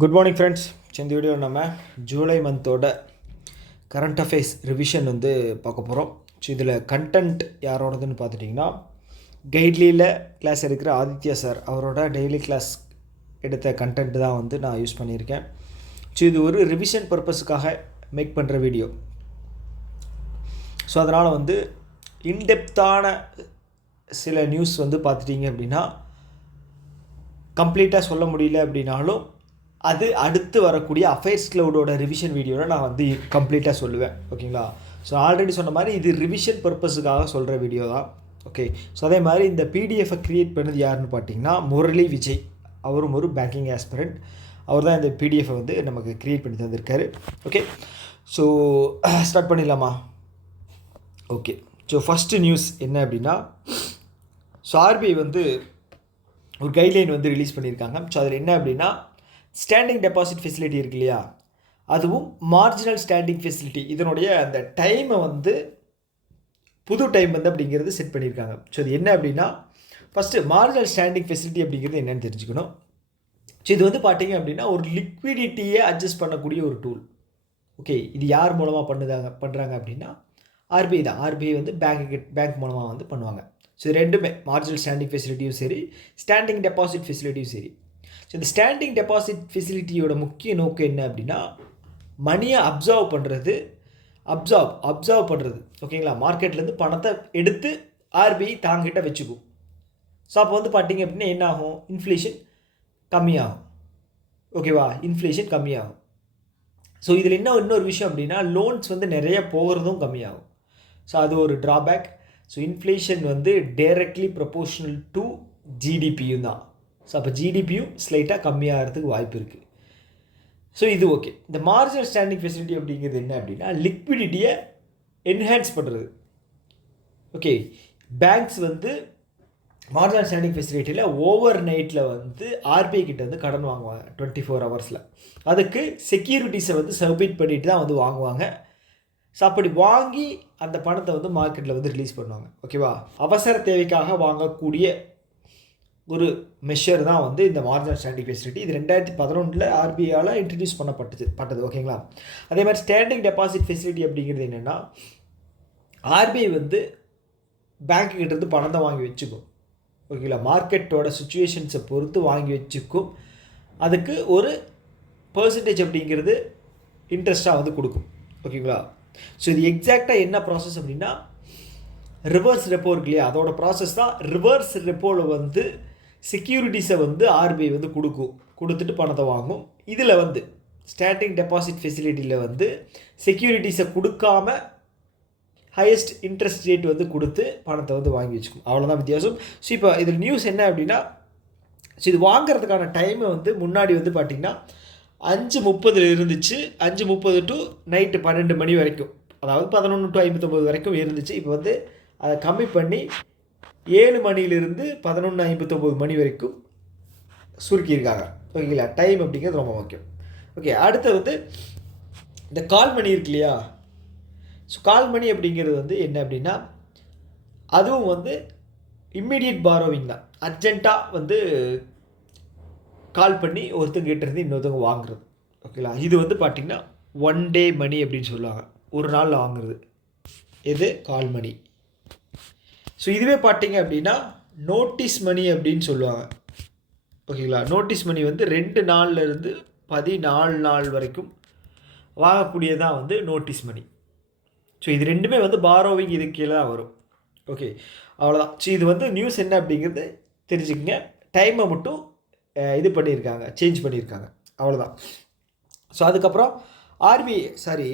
Good morning friends. இந்த video நம்ம July மந்தோட current affairs revision வந்து பார்க்க போகிறோம். ஸோ இதில் கண்டென்ட் யாரோடதுன்னு பார்த்துட்டிங்கன்னா கைட்லியில் கிளாஸ் எடுக்கிற ஆதித்யா சார் அவரோட டெய்லி கிளாஸ் எடுத்த கண்டென்ட் தான் வந்து நான் யூஸ் பண்ணியிருக்கேன். ஸோ இது ஒரு ரிவிஷன் பர்பஸுக்காக மேக் பண்ணுற வீடியோ. ஸோ அதனால் வந்து இன்டெப்த்தான சில நியூஸ் வந்து பார்த்துட்டிங்க அப்படின்னா கம்ப்ளீட்டாக சொல்ல முடியல அப்படின்னாலும் அது அடுத்து வரக்கூடிய அஃபேர்ஸ் க்ளவுடோட ரிவிஷன் வீடியோவில் நான் வந்து கம்ப்ளீட்டாக சொல்லுவேன். ஓகேங்களா? ஸோ ஆல்ரெடி சொன்ன மாதிரி இது ரிவிஷன் பர்பஸுக்காக சொல்கிற வீடியோ தான். ஓகே. ஸோ அதே மாதிரி இந்த பிடிஎஃபை க்ரியேட் பண்ணது யாருன்னு பார்த்தீங்கன்னா முரளி விஜய். அவரும் ஒரு பேங்கிங் ஆஸ்பிரண்ட். அவர் தான் இந்த பிடிஎஃபை வந்து நமக்கு க்ரியேட் பண்ணி தந்திருக்காரு. ஓகே. ஸோ ஸ்டார்ட் பண்ணிடலாமா? ஓகே. ஸோ ஃபஸ்ட்டு நியூஸ் என்ன அப்படின்னா, ஸோ ஆர்பிஐ வந்து ஒரு கைட்லைன் வந்து ரிலீஸ் பண்ணியிருக்காங்க. ஸோ அதில் என்ன அப்படின்னா, ஸ்டாண்டிங் டெபாசிட் ஃபெசிலிட்டி இருக்கு இல்லையா, அதுவும் மார்ஜினல் ஸ்டாண்டிங் ஃபெசிலிட்டி இதனுடைய அந்த டைமை வந்து புது டைம் வந்து அப்படிங்கிறது செட் பண்ணியிருக்காங்க. ஸோ இது என்ன அப்படின்னா, ஃபஸ்ட்டு மார்ஜினல் ஸ்டாண்டிங் ஃபெசிலிட்டி அப்படிங்கிறது என்னென்னு தெரிஞ்சுக்கணும். ஸோ இது வந்து பார்த்தீங்க அப்படின்னா ஒரு லிக்விடிட்டியை அட்ஜஸ்ட் பண்ணக்கூடிய ஒரு டூல். ஓகே. இது யார் மூலமாக பண்ணுறாங்க அப்படின்னா ஆர்பிஐ தான். ஆர்பிஐ வந்து பேங்க் மூலமாக வந்து பண்ணுவாங்க. ஸோ இது ரெண்டுமே மார்ஜினல் ஸ்டாண்டிங் ஃபெசிலிட்டியும் சரி, ஸ்டாண்டிங் டெபாசிட் ஃபெசிலிட்டியும் சரி. ஸோ இந்த ஸ்டாண்டிங் டெபாசிட் ஃபெசிலிட்டியோட முக்கிய நோக்கம் என்ன அப்படின்னா, மணியை அப்சர்வ் பண்ணுறது. ஓகேங்களா? மார்க்கெட்லேருந்து பணத்தை எடுத்து ஆர்பிஐ தாங்கிட்ட வச்சுக்கும். ஸோ அப்போ வந்து பார்த்தீங்க அப்படின்னா என்ன ஆகும்? இன்ஃப்ளேஷன் கம்மியாகும். ஓகேவா? இன்ஃப்ளேஷன் கம்மியாகும். ஸோ இதில் இன்னொரு விஷயம் அப்படின்னா, லோன்ஸ் வந்து நிறைய போகிறதும் கம்மியாகும். ஸோ அது ஒரு ட்ராபேக். ஸோ இன்ஃப்ளேஷன் வந்து டைரக்ட்லி ப்ரொபோர்ஷனல் டு ஜிடிபியும் தான். ஸோ அப்போ ஜிடிபியும் ஸ்லைட்டாக கம்மியாகிறதுக்கு வாய்ப்பு இருக்குது. ஸோ இது ஓகே. இந்த மார்ஜினல் ஸ்டாண்டிங் ஃபெசிலிட்டி அப்படிங்கிறது என்ன அப்படின்னா, லிக்விடிட்டியை என்ஹான்ஸ் பண்ணுறது. ஓகே. பேங்க்ஸ் வந்து மார்ஜினல் ஸ்டாண்டிங் ஃபெசிலிட்டியில் ஓவர் நைட்டில் வந்து ஆர்பிஐ கிட்ட வந்து கடன் வாங்குவாங்க 24 ஹவர்ஸில். அதுக்கு செக்யூரிட்டிஸை வந்து சப்மிட் பண்ணிட்டு தான் வந்து வாங்குவாங்க. ஸோ அப்படி வாங்கி அந்த பணத்தை வந்து மார்க்கெட்டில் வந்து ரிலீஸ் பண்ணுவாங்க. ஓகேவா? அவசர தேவைக்காக வாங்கக்கூடிய ஒரு மெஷர் தான் வந்து இந்த மார்ஜினல் ஸ்டாண்டிங் ஃபெசிலிட்டி. இது 2011 ஆர்பிஐயால் இன்ட்ரடியூஸ் பண்ணப்பட்டது. ஓகேங்களா? அதே மாதிரி ஸ்டாண்டிங் டெபாசிட் ஃபெசிலிட்டி அப்படிங்கிறது என்னென்னா, ஆர்பிஐ வந்து பேங்க்குக்கிட்டேருந்து பணத்தை வாங்கி வச்சுக்கும். ஓகேங்களா? மார்க்கெட்டோட சுச்சுவேஷன்ஸை பொறுத்து வாங்கி வச்சுக்கும். அதுக்கு ஒரு பர்சன்டேஜ் அப்படிங்கிறது இன்ட்ரெஸ்ட்டாக வந்து கொடுக்கும். ஓகேங்களா? ஸோ இது எக்ஸாக்டாக என்ன ப்ராசஸ் அப்படின்னா, ரிவர்ஸ் ரெப்போ இருக்கு இல்லையா, அதோட ப்ராசஸ் தான். ரிவர்ஸ் ரெப்போவில் வந்து செக்யூரிட்டிஸை வந்து ஆர்பிஐ வந்து கொடுத்துட்டு பணத்தை வாங்கும். இதில் வந்து ஸ்டாண்டிங் டெபாசிட் ஃபெசிலிட்டியில் வந்து செக்யூரிட்டிஸை கொடுக்காம ஹையஸ்ட் இன்ட்ரெஸ்ட் ரேட் வந்து கொடுத்து பணத்தை வந்து வாங்கி வச்சுக்கும். அவ்வளோதான் வித்தியாசம். ஸோ இப்போ இதில் நியூஸ் என்ன அப்படின்னா, ஸோ இது வாங்கிறதுக்கான டைமை வந்து முன்னாடி வந்து பார்த்திங்கன்னா 5:30 இருந்துச்சு. 5:30 டு நைட்டு 12 மணி வரைக்கும், அதாவது 11 to 59 வரைக்கும் இருந்துச்சு. இப்போ வந்து அதை கம்மி பண்ணி 7 மணிலிருந்து 11:59 மணி வரைக்கும் சுருக்கியிருக்காங்க. ஓகேங்களா? டைம் அப்படிங்கிறது ரொம்ப முக்கியம். ஓகே. அடுத்து வந்து இந்த கால் மணி இருக்கு இல்லையா, ஸோ கால் மணி அப்படிங்கிறது வந்து என்ன அப்படின்னா, அதுவும் வந்து இம்மிடியட் பாரோவிங் தான். அர்ஜென்ட்டாக வந்து கால் பண்ணி ஒருத்தங்க கிட்டேருந்து இன்னொருத்தவங்க வாங்குறது. ஓகேங்களா? இது வந்து பார்த்திங்கன்னா 1 day மணி அப்படின்னு சொல்லுவாங்க. ஒரு நாளில் வாங்குறது. இது கால் மணி. ஸோ இதுவே பார்த்தீங்க அப்படின்னா நோட்டீஸ் மணி அப்படின்னு சொல்லுவாங்க. ஓகேங்களா? நோட்டீஸ் மணி வந்து 2 நாள்லேருந்து 14 நாள் வரைக்கும் வாங்கக்கூடியதான் வந்து நோட்டீஸ் மணி. ஸோ இது ரெண்டுமே வந்து பாரோவிங் இது கீழே தான் வரும். ஓகே. அவ்வளோதான். ஸோ இது வந்து நியூஸ் என்ன அப்படிங்கிறது தெரிஞ்சுக்கங்க. டைமை மட்டும் சேஞ்ச் பண்ணியிருக்காங்க. அவ்வளோதான். ஸோ அதுக்கப்புறம்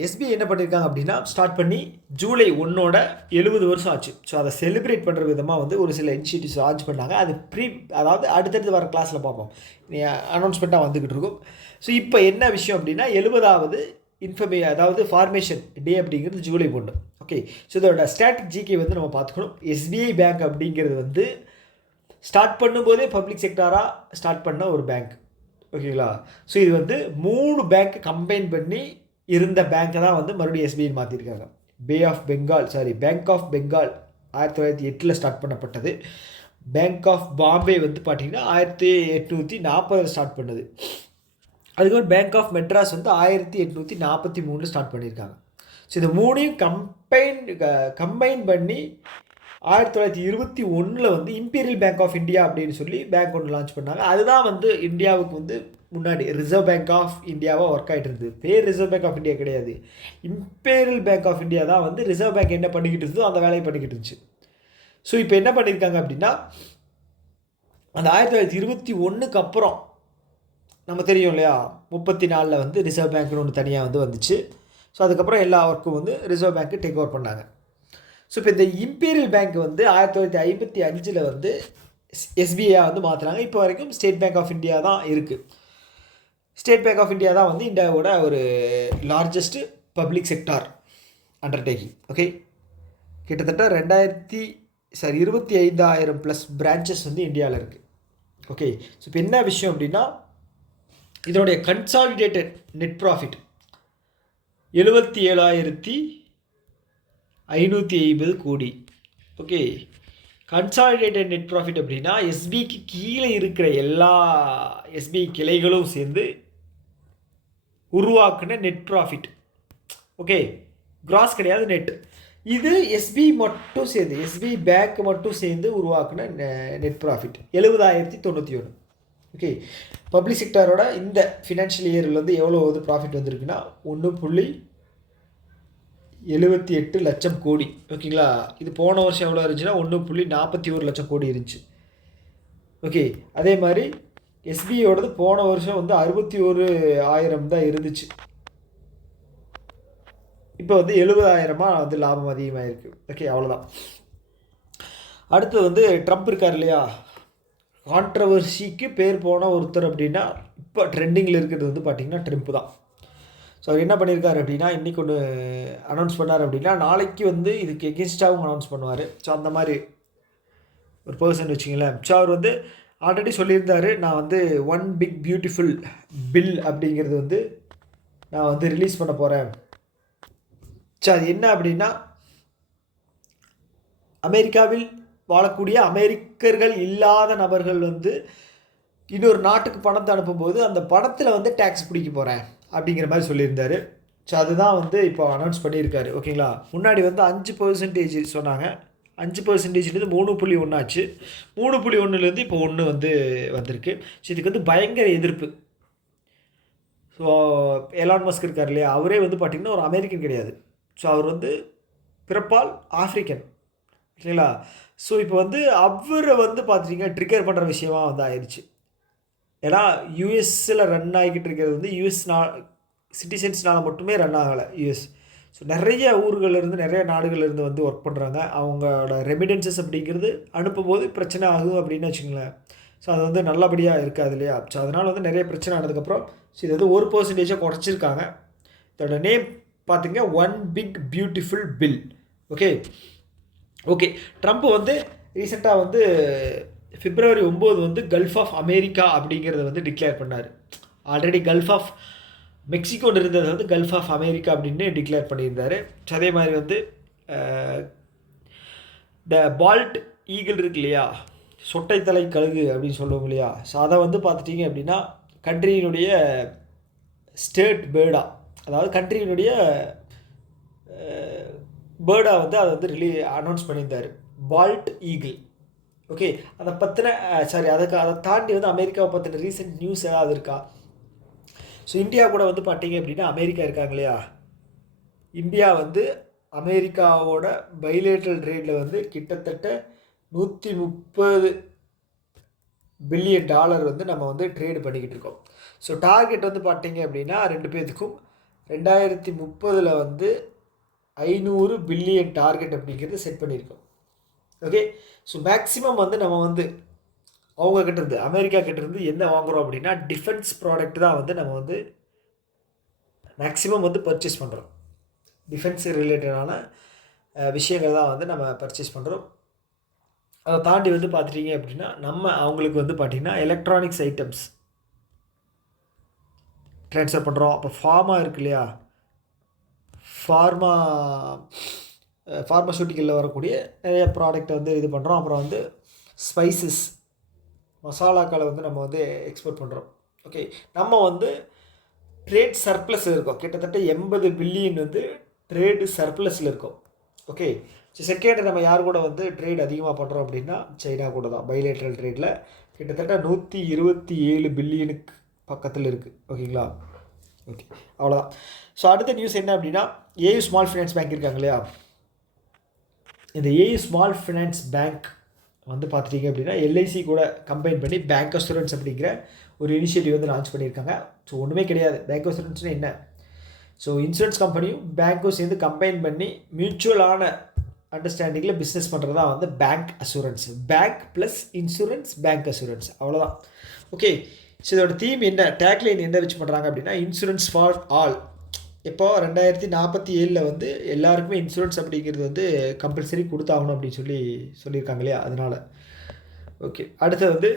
எஸ்பிஐ என்ன பண்ணியிருக்காங்க அப்படின்னா, ஸ்டார்ட் பண்ணி ஜூலை 1 70 வருஷம் ஆச்சு. ஸோ அதை செலிப்ரேட் பண்ணுற விதமாக வந்து ஒரு சில இனிஷியேட்டிவ்ஸ் லான்ச் பண்ணாங்க. அது அதாவது அடுத்தடுத்து வர கிளாஸில் பார்ப்போம். அனௌன்ஸ்மெண்ட்டாக வந்துக்கிட்டு இருக்கும். ஸோ இப்போ என்ன விஷயம் அப்படின்னா, 70வது அதாவது ஃபார்மேஷன் டே அப்படிங்கிறது ஜூலை 1. ஓகே. ஸோ இதோட ஸ்ட்ராட்டஜிக்கை வந்து நம்ம பார்த்துக்கணும். எஸ்பிஐ பேங்க் அப்படிங்கிறது வந்து ஸ்டார்ட் பண்ணும்போதே பப்ளிக் செக்டாராக ஸ்டார்ட் பண்ண ஒரு பேங்க். ஓகேங்களா? ஸோ இது வந்து 3 பேங்க் கம்பைன் பண்ணி இருந்த பேங்க்கை தான் வந்து மறுபடியும் எஸ்பிஐ மாற்றிருக்காங்க. பேங்க் ஆஃப் பெங்கால் 1908 ஸ்டார்ட் பண்ணப்பட்டது. பேங்க் ஆஃப் பாம்பே வந்து பார்த்திங்கன்னா 1840 ஸ்டார்ட் பண்ணுது. அதுக்கப்புறம் பேங்க் ஆஃப் மெட்ராஸ் வந்து 1843 ஸ்டார்ட் பண்ணியிருக்காங்க. ஸோ இந்த மூணையும் கம்பைன் பண்ணி 1921 வந்து இம்பீரியல் பேங்க் ஆஃப் இந்தியா அப்படின்னு சொல்லி பேங்க் ஒன்று லான்ச் பண்ணாங்க. அதுதான் வந்து இந்தியாவுக்கு வந்து முன்னாடி ரிசர்வ் பேங்க் ஆஃப் இந்தியாவாக ஒர்க் ஆகிட்டு இருந்தது. பேர் ரிசர்வ் பேங்க் ஆஃப் இந்தியா கிடையாது, இம்பீரியல் பேங்க் ஆஃப் இந்தியா தான் வந்து ரிசர்வ் பேங்க் என்ன பண்ணிக்கிட்டு இருந்ததோ அந்த வேலையை பண்ணிக்கிட்டு இருந்துச்சு. ஸோ இப்போ என்ன பண்ணியிருக்காங்க அப்படின்னா, அந்த 1921 அப்புறம் நம்ம தெரியும் இல்லையா, 34 வந்து ரிசர்வ் பேங்க்னு ஒன்று தனியாக வந்து வந்துச்சு. ஸோ அதுக்கப்புறம் எல்லா ஒர்க்கும் வந்து ரிசர்வ் பேங்க்கு டேக் ஓவர் பண்ணாங்க. ஸோ இப்போ இந்த இம்பீரியல் பேங்க் வந்து 1955 வந்து எஸ்பிஐ வந்து மாற்றினாங்க. இப்போ வரைக்கும் ஸ்டேட் பேங்க் ஆஃப் இந்தியா தான் இருக்குது. ஸ்டேட் பேங்க் ஆஃப் இந்தியா தான் வந்து இந்தியாவோட ஒரு largest public sector undertaking. Okay, கிட்டத்தட்ட 25,000 ப்ளஸ் பிரான்ச்சஸ் வந்து இந்தியாவில் இருக்குது. ஓகே, ஸோ இப்போ என்ன விஷயம் அப்படின்னா, இதனுடைய கன்சாலிடேட்டட் நெட் ப்ராஃபிட் 77,550 கோடி. ஓகே, கன்சாலிடேட்டட் நெட் ப்ராஃபிட் அப்படின்னா எஸ்பிக்கு கீழே இருக்கிற எல்லா எஸ்பிஐ கிளைகளும் சேர்ந்து உருவாக்குன நெட் ப்ராஃபிட். ஓகே, கிராஸ் கிடையாது, நெட். இது எஸ்பி மட்டும் சேர்ந்து, எஸ்பி பேங்க் மட்டும் சேர்ந்து உருவாக்குன நெட் ப்ராஃபிட் 70,091. ஓகே, பப்ளிக் செக்டாரோட இந்த ஃபினான்ஷியல் இயரில் வந்து எவ்வளோ வந்து ப்ராஃபிட் வந்திருக்குன்னா 1.78 லட்சம் கோடி. ஓகேங்களா, இது போன வருஷம் எவ்வளோ இருந்துச்சுன்னா 1.41 லட்சம் கோடி இருந்துச்சு. ஓகே, அதே மாதிரி எஸ்பிஐயோடது போன வருஷம் வந்து 61,000 தான் இருந்துச்சு. இப்போ வந்து 70,000 வந்து லாபம் அதிகமாக இருக்குது. ஓகே, அவ்வளோதான். அடுத்து வந்து ட்ரம்ப் இருக்கார் இல்லையா, கான்ட்ரவர்சிக்கு பேர் போன ஒருத்தர் அப்படின்னா இப்போ ட்ரெண்டிங்கில் இருக்கிறது வந்து பார்த்திங்கன்னா ட்ரம்ப் தான். ஸோ அவர் என்ன பண்ணியிருக்காரு அப்படின்னா, இன்றைக்கி ஒன்று அனௌன்ஸ் பண்ணார் அப்படின்னா நாளைக்கு வந்து இதுக்கு எகென்ஸ்டாகவும் அனௌன்ஸ் பண்ணுவார். ஸோ அந்த மாதிரி ஒரு பர்சன் வச்சிங்களேன். ஸோ அவர் வந்து ஆல்ரெடி சொல்லியிருந்தார், நான் வந்து ஒன் பிக் பியூட்டிஃபுல் பில் அப்படிங்கிறது வந்து நான் வந்து ரிலீஸ் பண்ண போகிறேன். ஸோ அது என்ன அப்படின்னா, அமெரிக்காவில் வாழக்கூடிய அமெரிக்கர்கள் இல்லாத நபர்கள் வந்து இன்னொரு நாட்டுக்கு பணத்தை அனுப்பும்போது அந்த பணத்தில் வந்து டேக்ஸ் பிடிக்க போகிறேன் அப்படிங்கிற மாதிரி சொல்லியிருந்தார். ஸோ அதுதான் வந்து இப்போ அனௌன்ஸ் பண்ணியிருக்காரு. ஓகேங்களா, முன்னாடி வந்து 5% சொன்னாங்க, 5%லேருந்து 3.1 ஆச்சு. 3.1லேருந்து இப்போ 1 வந்து வந்திருக்கு. ஸோ இதுக்கு வந்து பயங்கர எதிர்ப்பு. ஸோ எலான் மஸ்க் இருக்கார் இல்லையா, அவரே வந்து பார்த்திங்கன்னா ஒரு அமெரிக்கன் கிடையாது. ஸோ அவர் வந்து பிறப்பால் ஆஃப்ரிக்கன். ஓகேங்களா, ஸோ இப்போ வந்து அவரை வந்து பார்த்துட்டிங்கன்னா ட்ரிகர் பண்ணுற விஷயமா வந்து ஆயிடுச்சு. ஏன்னா யூஎஸ்ஸில் ரன் ஆகிக்கிட்டு இருக்கிறது வந்து சிட்டிசன்ஸ்னால் மட்டுமே ரன் ஆகலை யூஎஸ். ஸோ நிறைய ஊர்கள்லேருந்து நிறைய நாடுகள்லேருந்து வந்து ஒர்க் பண்ணுறாங்க. அவங்களோட ரெமிடென்சஸ் அப்படிங்கிறது அனுப்பும்போது பிரச்சனை ஆகும் அப்படின்னு வச்சுங்களேன். ஸோ அது வந்து நல்லபடியாக இருக்காது இல்லையா. ஸோ அதனால் வந்து நிறைய பிரச்சனை ஆனதுக்கப்புறம் ஸோ இது வந்து 1% குறைச்சிருக்காங்க. இதோட நேம் பார்த்திங்க one big beautiful bill. Okay okay Trump வந்து ரீசெண்டாக வந்து February 9 வந்து கல்ஃப் ஆஃப் அமெரிக்கா அப்படிங்கிறத வந்து டிக்ளேர் பண்ணார். ஆல்ரெடி கல்ஃப் ஆஃப் மெக்சிகோன்னு இருந்ததை வந்து கல்ஃப் ஆஃப் அமெரிக்கா அப்படின்னு டிக்ளேர் பண்ணியிருந்தார். அதே மாதிரி வந்து த பால்ட் ஈகிள் இருக்கு இல்லையா, சொட்டைத்தலை கழுகு அப்படின்னு சொல்லுவோம் இல்லையா. ஸோ அதை வந்து பார்த்துட்டிங்க அப்படின்னா கண்ட்ரியினுடைய ஸ்டேட் பேர்டாக, அதாவது கண்ட்ரியினுடைய பேர்டாக வந்து அதை வந்து அனௌன்ஸ் பண்ணியிருந்தார், பால்ட் ஈகிள். ஓகே, அதை பற்றின அதை தாண்டி வந்து அமெரிக்காவை பற்றின ரீசெண்ட் நியூஸ் ஏதாவது இருக்கா? ஸோ இந்தியா கூட வந்து பார்த்தீங்க அப்படின்னா அமெரிக்கா இருக்காங்க இல்லையா, இந்தியா வந்து அமெரிக்காவோட பைலேட்ரல் ட்ரேடில் வந்து கிட்டத்தட்ட $130 பில்லியன் வந்து நம்ம வந்து ட்ரேடு பண்ணிக்கிட்டு இருக்கோம். ஸோ டார்கெட் வந்து பார்த்தீங்க அப்படின்னா 2 பேர்த்துக்கும் 2030 வந்து $500 பில்லியன் டார்கெட் அப்படிங்கிறது செட் பண்ணியிருக்கோம். ஓகே, ஸோ மேக்ஸிமம் வந்து நம்ம வந்து அவங்க கிட்டேருந்து அமெரிக்கா கிட்டேருந்து என்ன வாங்குகிறோம் அப்படின்னா டிஃபென்ஸ் ப்ராடக்ட் தான் வந்து நம்ம வந்து மேக்ஸிமம் வந்து பர்ச்சேஸ் பண்ணுறோம். டிஃபென்ஸ் ரிலேட்டடான விஷயங்கள் தான் வந்து நம்ம பர்ச்சேஸ் பண்ணுறோம். அதை தாண்டி வந்து பார்த்துட்டிங்க அப்படின்னா நம்ம அவங்களுக்கு வந்து பார்த்திங்கன்னா எலக்ட்ரானிக்ஸ் ஐட்டம்ஸ் ட்ரான்ஸ்ஃபர் பண்ணுறோம். அப்போ ஃபார்மா இருக்கு இல்லையா, ஃபார்மசூட்டிக்கலில் வரக்கூடிய நிறைய ப்ராடக்டை வந்து இது பண்ணுறோம். அப்புறம் வந்து ஸ்பைசஸ் மசாலாக்களை வந்து நம்ம வந்து எக்ஸ்போர்ட் பண்ணுறோம். ஓகே, நம்ம வந்து ட்ரேட் சர்ப்ளஸில் இருக்கும். கிட்டத்தட்ட 80 பில்லியன் வந்து ட்ரேடு சர்ப்ளஸில் இருக்கும். ஓகே. ஸோ செகண்ட் நம்ம யார் கூட வந்து ட்ரேட் அதிகமாக பண்ணுறோம் அப்படின்னா சைனா கூட தான். பைலேட்ரல் ட்ரேடில் கிட்டத்தட்ட 127 பில்லியனுக்கு பக்கத்தில் இருக்குது. ஓகேங்களா? ஓகே, அவ்வளோதான். ஸோ அடுத்த நியூஸ் என்ன அப்படின்னா, ஏயு ஸ்மால் ஃபினான்ஸ் பேங்க் இருக்காங்க இல்லையா, இந்த ஏயு ஸ்மால் ஃபினான்ஸ் பேங்க் வந்து பார்த்துட்டிங்க அப்படின்னா எல்ஐசி கூட கம்பைன் பண்ணி பேங்க் அசூரன்ஸ் அப்படிங்கிற ஒரு இனிஷியேட்டிவ் வந்து லான்ச் பண்ணியிருக்காங்க. ஸோ ஒன்றுமே கிடையாது. பேங்க் அசூரன்ஸ்னால் என்ன? ஸோ இன்சூரன்ஸ் கம்பெனியும் பேங்க்கும் சேர்ந்து கம்பைன் பண்ணி மியூச்சுவலான அண்டர்ஸ்டாண்டிங்கில் பிஸ்னஸ் பண்ணுறது தான் வந்து bank assurance. Bank plus insurance, bank assurance, அவ்வளோதான். ஓகே. ஸோ இதோட தீம் என்ன, டேக்லைன் என்ன வச்சு பண்ணுறாங்க அப்படின்னா, இன்சூரன்ஸ் ஃபார் ஆல். இப்போது 2047 வந்து எல்லாருக்குமே இன்சூரன்ஸ் அப்படிங்கிறது வந்து கம்பல்சரி கொடுத்தாகணும் அப்படின்னு சொல்லியிருக்காங்க இல்லையா, அதனால். ஓகே. அடுத்தது வந்து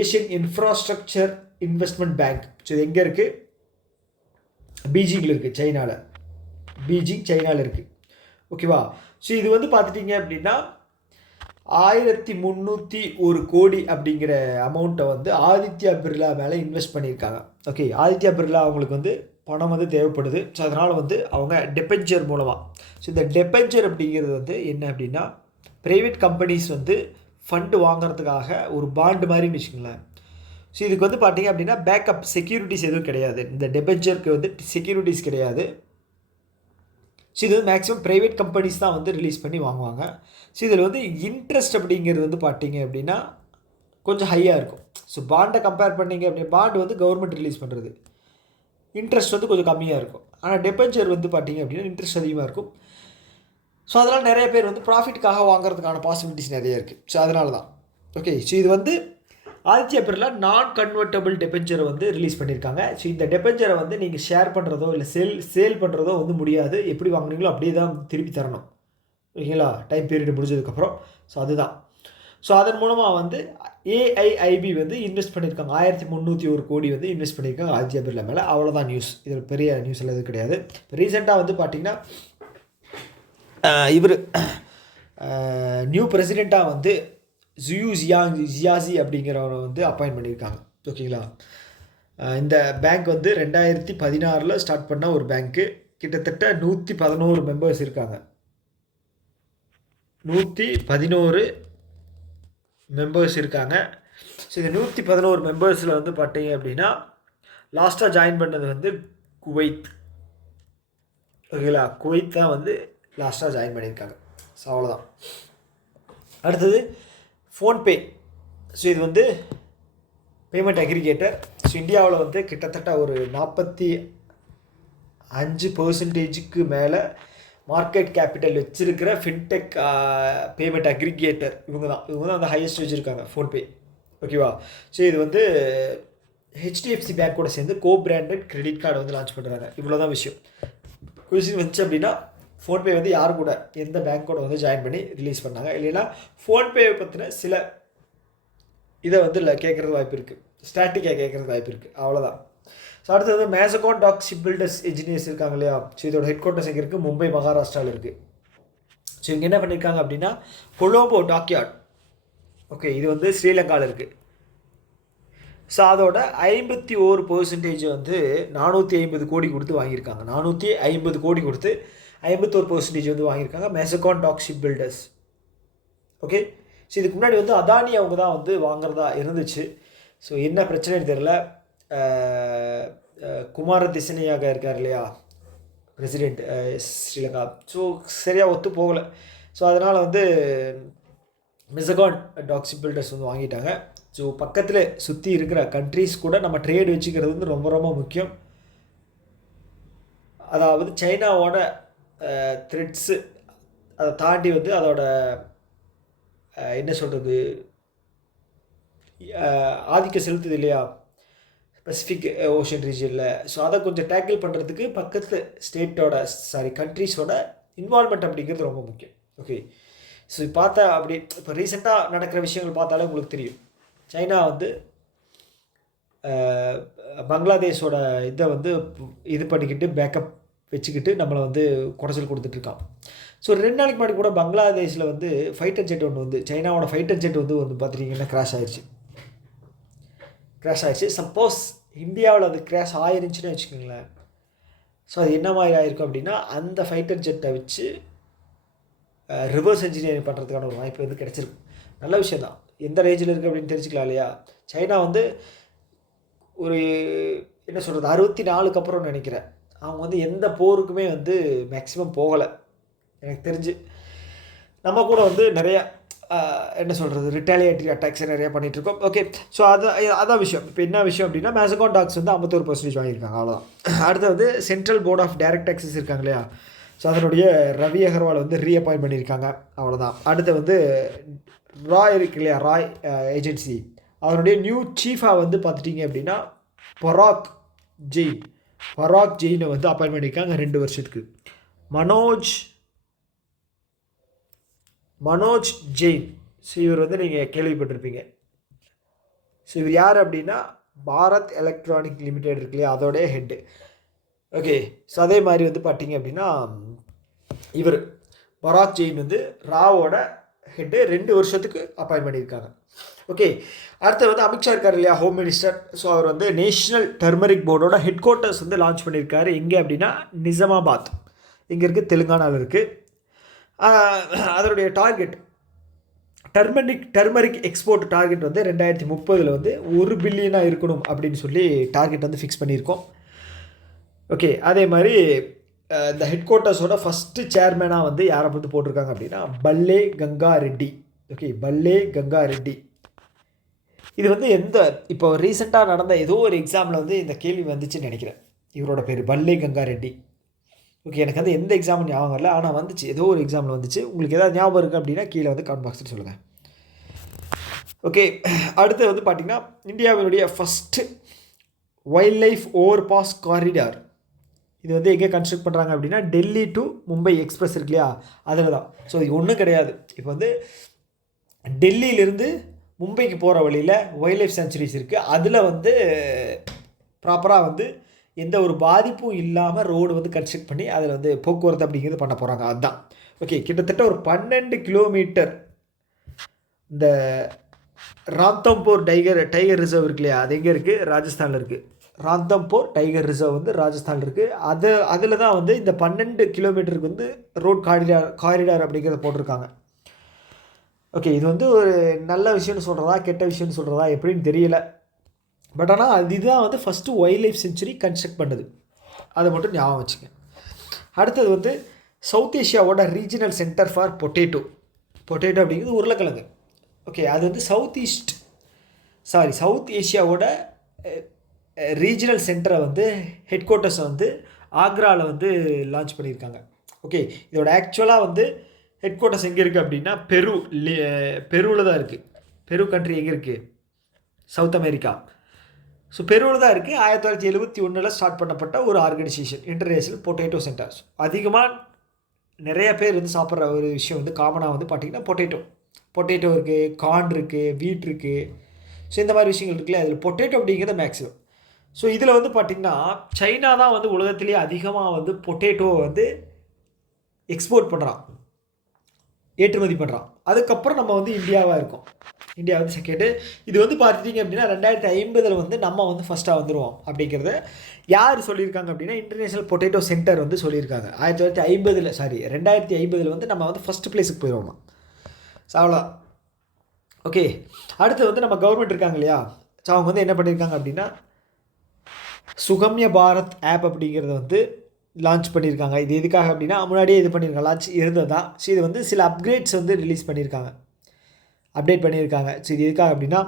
Asian infrastructure investment bank. So இது எங்கே இருக்குது? பீஜிங்கில் இருக்குது, சைனாவில். சைனாவில் இருக்குது. ஓகேவா? ஸோ இது வந்து பார்த்துட்டிங்க அப்படின்னா 1301 கோடி அப்படிங்கிற அமௌண்ட்டை வந்து ஆதித்யா பிர்லா மேலே இன்வெஸ்ட் பண்ணியிருக்காங்க. ஓகே. ஆதித்யா பிர்லா அவங்களுக்கு வந்து பணம் வந்து தேவைப்படுது. ஸோ அதனால் வந்து அவங்க டெபெஞ்சர் மூலமாக, ஸோ இந்த டெபெஞ்சர் அப்படிங்கிறது வந்து என்ன அப்படின்னா, ப்ரைவேட் கம்பெனிஸ் வந்து ஃபண்டு வாங்குறதுக்காக ஒரு பாண்டு மாதிரின்னு வச்சுக்கோங்களேன். ஸோ இதுக்கு வந்து பார்த்திங்க அப்படின்னா பேக்கப் செக்யூரிட்டிஸ் எதுவும் கிடையாது. இந்த டெபெஞ்சருக்கு வந்து செக்யூரிட்டிஸ் கிடையாது. ஸோ இது வந்து மேக்ஸிமம் ப்ரைவேட் கம்பெனிஸ் தான் வந்து ரிலீஸ் பண்ணி வாங்குவாங்க. ஸோ இதில் வந்து இன்ட்ரெஸ்ட் அப்படிங்கிறது வந்து பார்த்திங்க அப்படின்னா கொஞ்சம் ஹையாக இருக்கும். ஸோ பாண்டை கம்பேர் பண்ணிங்க அப்படின்னா, பாண்டு வந்து கவர்மெண்ட் ரிலீஸ் பண்ணுறது, இன்ட்ரெஸ்ட் வந்து கொஞ்சம் கம்மியாக இருக்கும். ஆனால் டெபெஞ்சர் வந்து பார்த்திங்க அப்படின்னா இன்ட்ரெஸ்ட் அதிகமாக இருக்கும். ஸோ அதனால் நிறைய பேர் வந்து ப்ராஃபிட்டுக்காக வாங்குறதுக்கான பாசிபிலிட்டிஸ் நிறைய இருக்குது. ஸோ அதனால தான். ஓகே. ஸோ இது வந்து ஆதித்யா பிர்லா நான் கன்வெர்ட்டபிள் டெபெஞ்சரை வந்து ரிலீஸ் பண்ணியிருக்காங்க. ஸோ இந்த டெபெஞ்சரை வந்து நீங்கள் ஷேர் பண்ணுறதோ இல்லை சேல் பண்ணுறதோ வந்து முடியாது. எப்படி வாங்குனீங்களோ அப்படியே தான் திருப்பி தரணும். ஓகேங்களா? டைம் பீரியட் முடிஞ்சதுக்கப்புறம். ஸோ அதுதான். ஸோ அதன் மூலமாக வந்து ஏஐஐபி வந்து இன்வெஸ்ட் பண்ணியிருக்காங்க. 1301 கோடி வந்து இன்வெஸ்ட் பண்ணியிருக்காங்க ஆதித்யா பிர்லா மேலே. அவ்வளோதான் நியூஸ். இது பெரிய நியூஸ் எல்லாம் எதுவும் கிடையாது. ரீசெண்டாக வந்து பார்த்திங்கன்னா இவர் நியூ பிரசிடெண்ட்டாக வந்து ஜியாசி அப்படிங்கிறவரை வந்து அப்பாயிண்ட் பண்ணியிருக்காங்க. ஓகேங்களா? இந்த பேங்க் வந்து 2016 ஸ்டார்ட் பண்ண ஒரு பேங்க்கு. கிட்டத்தட்ட 111 மெம்பர்ஸ் இருக்காங்க. 111 மெம்பர்ஸ் இருக்காங்க. ஸோ இந்த 111 மெம்பர்ஸில் வந்து பார்த்தீங்க அப்படின்னா லாஸ்ட்டாக ஜாயின் பண்ணது வந்து குவைத். ஓகேங்களா? குவைத் தான் வந்து லாஸ்ட்டாக ஜாயின் பண்ணியிருக்காங்க. ஸோ அவ்வளோதான். அடுத்தது ஃபோன்பே. ஸோ இது வந்து பேமெண்ட் அக்ரிகேட்டர். ஸோ இந்தியாவில் வந்து கிட்டத்தட்ட ஒரு 45% மேலே மார்க்கெட் கேபிட்டல் வச்சுருக்கிற ஃபின்டெக் பேமெண்ட் அக்ரிகேட்டர் இவங்க தான் வந்து ஹையஸ்ட் வச்சுருக்காங்க, ஃபோன்பே. ஓகேவா? ஸோ இது வந்து ஹெச்டிஎஃப்சி பேங்க் கூட சேர்ந்து பிராண்டட் கிரெடிட் கார்டு வந்து லான்ச் பண்ணுறாங்க. இவ்வளோ தான் விஷயம். கொஸ்டின் வந்துச்சு அப்படின்னா ஃபோன்பே வந்து யார் கூட, எந்த பேங்க்கோட வந்து ஜாயின் பண்ணி ரிலீஸ் பண்ணாங்க, இல்லைன்னா ஃபோன்பேவை பற்றின சில இதை வந்து கேட்குறது வாய்ப்பு இருக்குது, ஸ்டாட்டிக்காக கேட்குறது வாய்ப்பு இருக்குது. அவ்வளோதான். ஸோ அடுத்தது வந்து Mazagon dock shipbuilders engineers இருக்காங்க இல்லையா. ஸோ இதோட ஹெட் குவார்ட்டர்ஸ் எங்கே இருக்குது? மும்பை, மகாராஷ்டிராவில் இருக்குது. ஸோ இவங்க என்ன பண்ணியிருக்காங்க அப்படின்னா கொலம்போ டாக்யார்ட். ஓகே. இது வந்து ஸ்ரீலங்காவில் இருக்குது. ஸோ அதோட 51% வந்து 450 கோடி கொடுத்து வாங்கியிருக்காங்க. 450 கோடி கொடுத்து 51% வந்து வாங்கியிருக்காங்க Mazagon dock shipbuilders. Okay. So இதுக்கு முன்னாடி வந்து அதானி அவங்க தான் வந்து வாங்குறதா இருந்துச்சு. ஸோ என்ன பிரச்சனைன்னு தெரில. குமார திசனையாக இருக்கார் இல்லையா பிரசிடெண்ட் ஸ்ரீலங்கா. ஸோ சரியாக ஒத்து போகலை. ஸோ அதனால் வந்து மேசகான் டாக் ஷிப் பில்டர்ஸ் வந்து வாங்கிட்டாங்க. ஸோ பக்கத்தில் சுற்றி இருக்கிற கண்ட்ரீஸ் கூட நம்ம ட்ரேட் வச்சுக்கிறது வந்து ரொம்ப ரொம்ப முக்கியம். அதாவது சைனாவோட த்ரெட்ஸு அதை தாண்டி வந்து அதோட என்ன சொல்கிறது ஆதிக்கம் செலுத்துது இல்லையா பசிபிக் ஓஷன் ரீஜனில். ஸோ அதை கொஞ்சம் டேக்கிள் பண்ணுறதுக்கு பக்கத்தில் கண்ட்ரீஸோட இன்வால்மெண்ட் அப்படிங்கிறது ரொம்ப முக்கியம். ஓகே. ஸோ பார்த்தா அப்படி இப்போ ரீசெண்டாக நடக்கிற விஷயங்கள் பார்த்தாலே உங்களுக்கு தெரியும். சைனா வந்து பங்களாதேஷோட இதை வந்து இது பண்ணிக்கிட்டு பேக்கப் வச்சுக்கிட்டு நம்மளை வந்து குறைச்சல் கொடுத்துட்ருக்கான். ஸோ 2 நாளைக்கு முன்னாடி கூட பங்களாதேஷில் வந்து ஃபைட்டர் ஜெட் ஒன்று வந்து சைனாவோட ஃபைட்டர் ஜெட் வந்து பார்த்துட்டிங்கன்னா கிராஷ் ஆயிடுச்சு. சப்போஸ் இந்தியாவில் அது கிராஷ் ஆயிருந்துச்சுன்னு வச்சுக்கோங்களேன், ஸோ அது என்ன மாதிரி ஆயிருக்கும் அப்படின்னா அந்த ஃபைட்டர் ஜெட்டை வச்சு ரிவர்ஸ் இன்ஜினியரிங் பண்ணுறதுக்கான ஒரு வாய்ப்பு வந்து கிடச்சிருக்கு. நல்ல விஷயம் தான். எந்த ரேஞ்சில் இருக்குது அப்படின்னு தெரிஞ்சுக்கலாம் இல்லையா. சைனா வந்து ஒரு என்ன சொல்கிறது 64க்கு அப்புறம் நினைக்கிறேன் அவங்க வந்து எந்த போருக்குமே வந்து மேக்ஸிமம் போகலை எனக்கு தெரிஞ்சு. நம்ம கூட வந்து நிறையா என்ன சொல்கிறது ரிட்டாலியேட்டரி அட்டாக்ஸை நிறையா பண்ணிகிட்ருக்கோம். ஓகே, ஸோ அதான் விஷயம். இப்போ என்ன விஷயம் அப்படின்னா மேசகான் டாக்ஸ் வந்து 51% வாங்கியிருக்காங்க, அவ்வளோதான். அடுத்து வந்து central board of direct taxes இருக்காங்க இல்லையா, ஸோ அதனுடைய ரவி அகர்வால் வந்து ரீஅப்பாயின்ட் பண்ணியிருக்காங்க, அவ்வளோதான். அடுத்து வந்து ராய் இருக்கு இல்லையா, ராய் ஏஜென்சி, அதனுடைய நியூ சீஃபாக வந்து பார்த்துட்டிங்க அப்படின்னா பராக் ஜெயினை வந்து அப்பாயின்ட் பண்ணியிருக்காங்க 2 வருஷத்துக்கு. மனோஜ் ஜெயின், ஸோ இவர் வந்து நீங்கள் கேள்விப்பட்டிருப்பீங்க. ஸோ இவர் யார் அப்படின்னா பாரத் எலக்ட்ரானிக் லிமிடெட் இருக்கு இல்லையா, அதோடைய ஹெட்டு. ஓகே, ஸோ அதே மாதிரி வந்து பார்த்தீங்க அப்படின்னா இவர் பராக் ஜெயின் வந்து ராவோட ஹெட்டு 2 வருஷத்துக்கு அப்பாயின்ட் பண்ணியிருக்காங்க. ஓகே, அடுத்து வந்து அமித்ஷா இருக்கார் இல்லையா, ஹோம் மினிஸ்டர். ஸோ அவர் வந்து நேஷ்னல் டர்மரிக் போர்டோட ஹெட் குவார்ட்டர்ஸ் வந்து லான்ச் பண்ணியிருக்காரு. எங்கே அப்படின்னா நிஜாமாபாத், இங்கே இருக்குது, தெலுங்கானாவில் இருக்குது. அதனுடைய டார்கெட் டர்மரிக் எக்ஸ்போர்ட் டார்கெட் வந்து 2030 வந்து 1 பில்லியனாக இருக்கணும் அப்படின்னு சொல்லி டார்கெட் வந்து ஃபிக்ஸ் பண்ணியிருக்கோம். ஓகே, அதே மாதிரி இந்த ஹெட் குவார்ட்டர்ஸோட ஃபஸ்ட்டு சேர்மேனாக வந்து யாரை வந்து போட்டிருக்காங்க அப்படின்னா பல்லே கங்கா ரெட்டி. ஓகே, பல்லே கங்கா ரெட்டி. இது வந்து இப்போ ரீசெண்டாக நடந்த ஏதோ ஒரு எக்ஸாமில் வந்து இந்த கேள்வி வந்துச்சுன்னு நினைக்கிறேன். இவரோட பேர் பல்லே கங்கா ரெட்டி. ஓகே, எனக்கு வந்து எந்த எக்ஸாம் ஞாபகம் இல்லை, ஆனால் வந்துச்சு, ஏதோ ஒரு எக்ஸாமில் வந்துச்சு. உங்களுக்கு எதாவது ஞாபகம் இருக்குது அப்படின்னா கீழே வந்து கமெண்ட் பாக்ஸில் சொல்லுங்கள். ஓகே, அடுத்து வந்து பார்த்திங்கன்னா இந்தியாவினுடைய first wildlife overpass corridor. இது வந்து எங்கே கன்ஸ்ட்ரக்ட் பண்ணுறாங்க அப்படின்னா டெல்லி டு மும்பை எக்ஸ்பிரஸ் இருக்கு இல்லையா, அதில் தான். ஸோ இது ஒன்றும் கிடையாது. இப்போ வந்து டெல்லியிலேருந்து மும்பைக்கு போகிற வழியில் வைல்ட் லைஃப் சேஞ்சுரிஸ் இருக்குது. அதில் வந்து ப்ராப்பராக வந்து எந்த ஒரு பாதிப்பும் இல்லாமல் ரோடு வந்து கன்ஸ்ட்ரக்ட் பண்ணி அதில் வந்து போக்குவரத்து அப்படிங்கிறது பண்ண போகிறாங்க. அதுதான். ஓகே, கிட்டத்தட்ட ஒரு 12 கிலோமீட்டர் இந்த ராம்தம்போர் டைகர் ரிசர்வ் இருக்கு இல்லையா, அது எங்கே இருக்குது, ராஜஸ்தானில் இருக்குது. ராம்தம்போர் டைகர் ரிசர்வ் வந்து ராஜஸ்தானில் இருக்குது. அதில் தான் வந்து இந்த 12 கிலோமீட்டருக்கு வந்து ரோட் காரிடார் அப்படிங்கிறத போட்டிருக்காங்க. ஓகே, இது வந்து ஒரு நல்ல விஷயம்னு சொல்கிறதா கெட்ட விஷயம்னு சொல்கிறதா எப்படின்னு தெரியல. பட் ஆனால் இதுதான் வந்து first wildlife century construct பண்ணுது, அதை மட்டும் ஞாபகம் வச்சுங்க. அடுத்தது வந்து சவுத் ஏஷியாவோட ரீஜனல் சென்டர் ஃபார் பொட்டேட்டோ அப்படிங்கிறது உருளைக்கிழங்கு. ஓகே, அது வந்து சவுத் ஏஷியாவோட ரீஜனல் சென்டரை வந்து ஹெட் குவார்ட்டர்ஸை வந்து ஆக்ராவில் வந்து லான்ச் பண்ணியிருக்காங்க. ஓகே, இதோட ஆக்சுவலாக வந்து ஹெட் குவார்ட்டர்ஸ் எங்கே இருக்குது அப்படின்னா பெருவில் தான் இருக்குது. பெரு கண்ட்ரி எங்கே இருக்குது, சவுத் அமெரிக்கா. ஸோ பெருவில் தான் இருக்குது. 1971 ஸ்டார்ட் பண்ணப்பட்ட ஒரு ஆர்கனைசேஷன், இன்டர்நேஷ்னல் பொட்டேட்டோ சென்டர்ஸ். அதிகமாக நிறைய பேர் வந்து சாப்பிட்ற ஒரு விஷயம் வந்து காமனாக வந்து பார்த்திங்கன்னா பொட்டேட்டோ இருக்குது, கார்ன் இருக்குது, வீட் இருக்குது. ஸோ இந்த மாதிரி விஷயங்கள் இருக்குல்ல, அதில் பொட்டேட்டோ அப்படிங்கிறது மேக்ஸிமம். ஸோ இதில் வந்து பார்த்திங்கன்னா சைனா தான் வந்து உலகத்திலேயே அதிகமாக வந்து பொட்டேட்டோவை வந்து எக்ஸ்போர்ட் பண்ணுறான், ஏற்றுமதி பண்ணுறான். அதுக்கப்புறம் நம்ம வந்து இந்தியாவாக இருக்கோம். இந்தியா வந்து செகண்டு. இது வந்து பார்த்துட்டிங்க அப்படின்னா 2050 வந்து நம்ம வந்து ஃபஸ்ட்டாக வந்துடுவோம் அப்படிங்கிறத யார் சொல்லியிருக்காங்க அப்படின்னா இன்டர்நேஷ்னல் பொட்டேட்டோ சென்டர் வந்து சொல்லியிருக்காங்க. 2050 வந்து நம்ம வந்து ஃபஸ்ட்டு பிளேஸுக்கு போயிடுவோமா. ஸோ அவ்வளோ. ஓகே, அடுத்து வந்து நம்ம கவர்மெண்ட் இருக்காங்க இல்லையா, ஸோ அவங்க வந்து என்ன பண்ணியிருக்காங்க அப்படின்னா சுகம்ய பாரத் ஆப் அப்படிங்கிறத வந்து லான்ச் பண்ணியிருக்காங்க. இது எதுக்காக அப்படின்னா முன்னாடியே இது பண்ணியிருக்காங்க, லான்ச் இருந்தது தான். ஸோ இது வந்து சில அப்டேட் பண்ணியிருக்காங்க. ஸோ இது எதுக்காக அப்படின்னா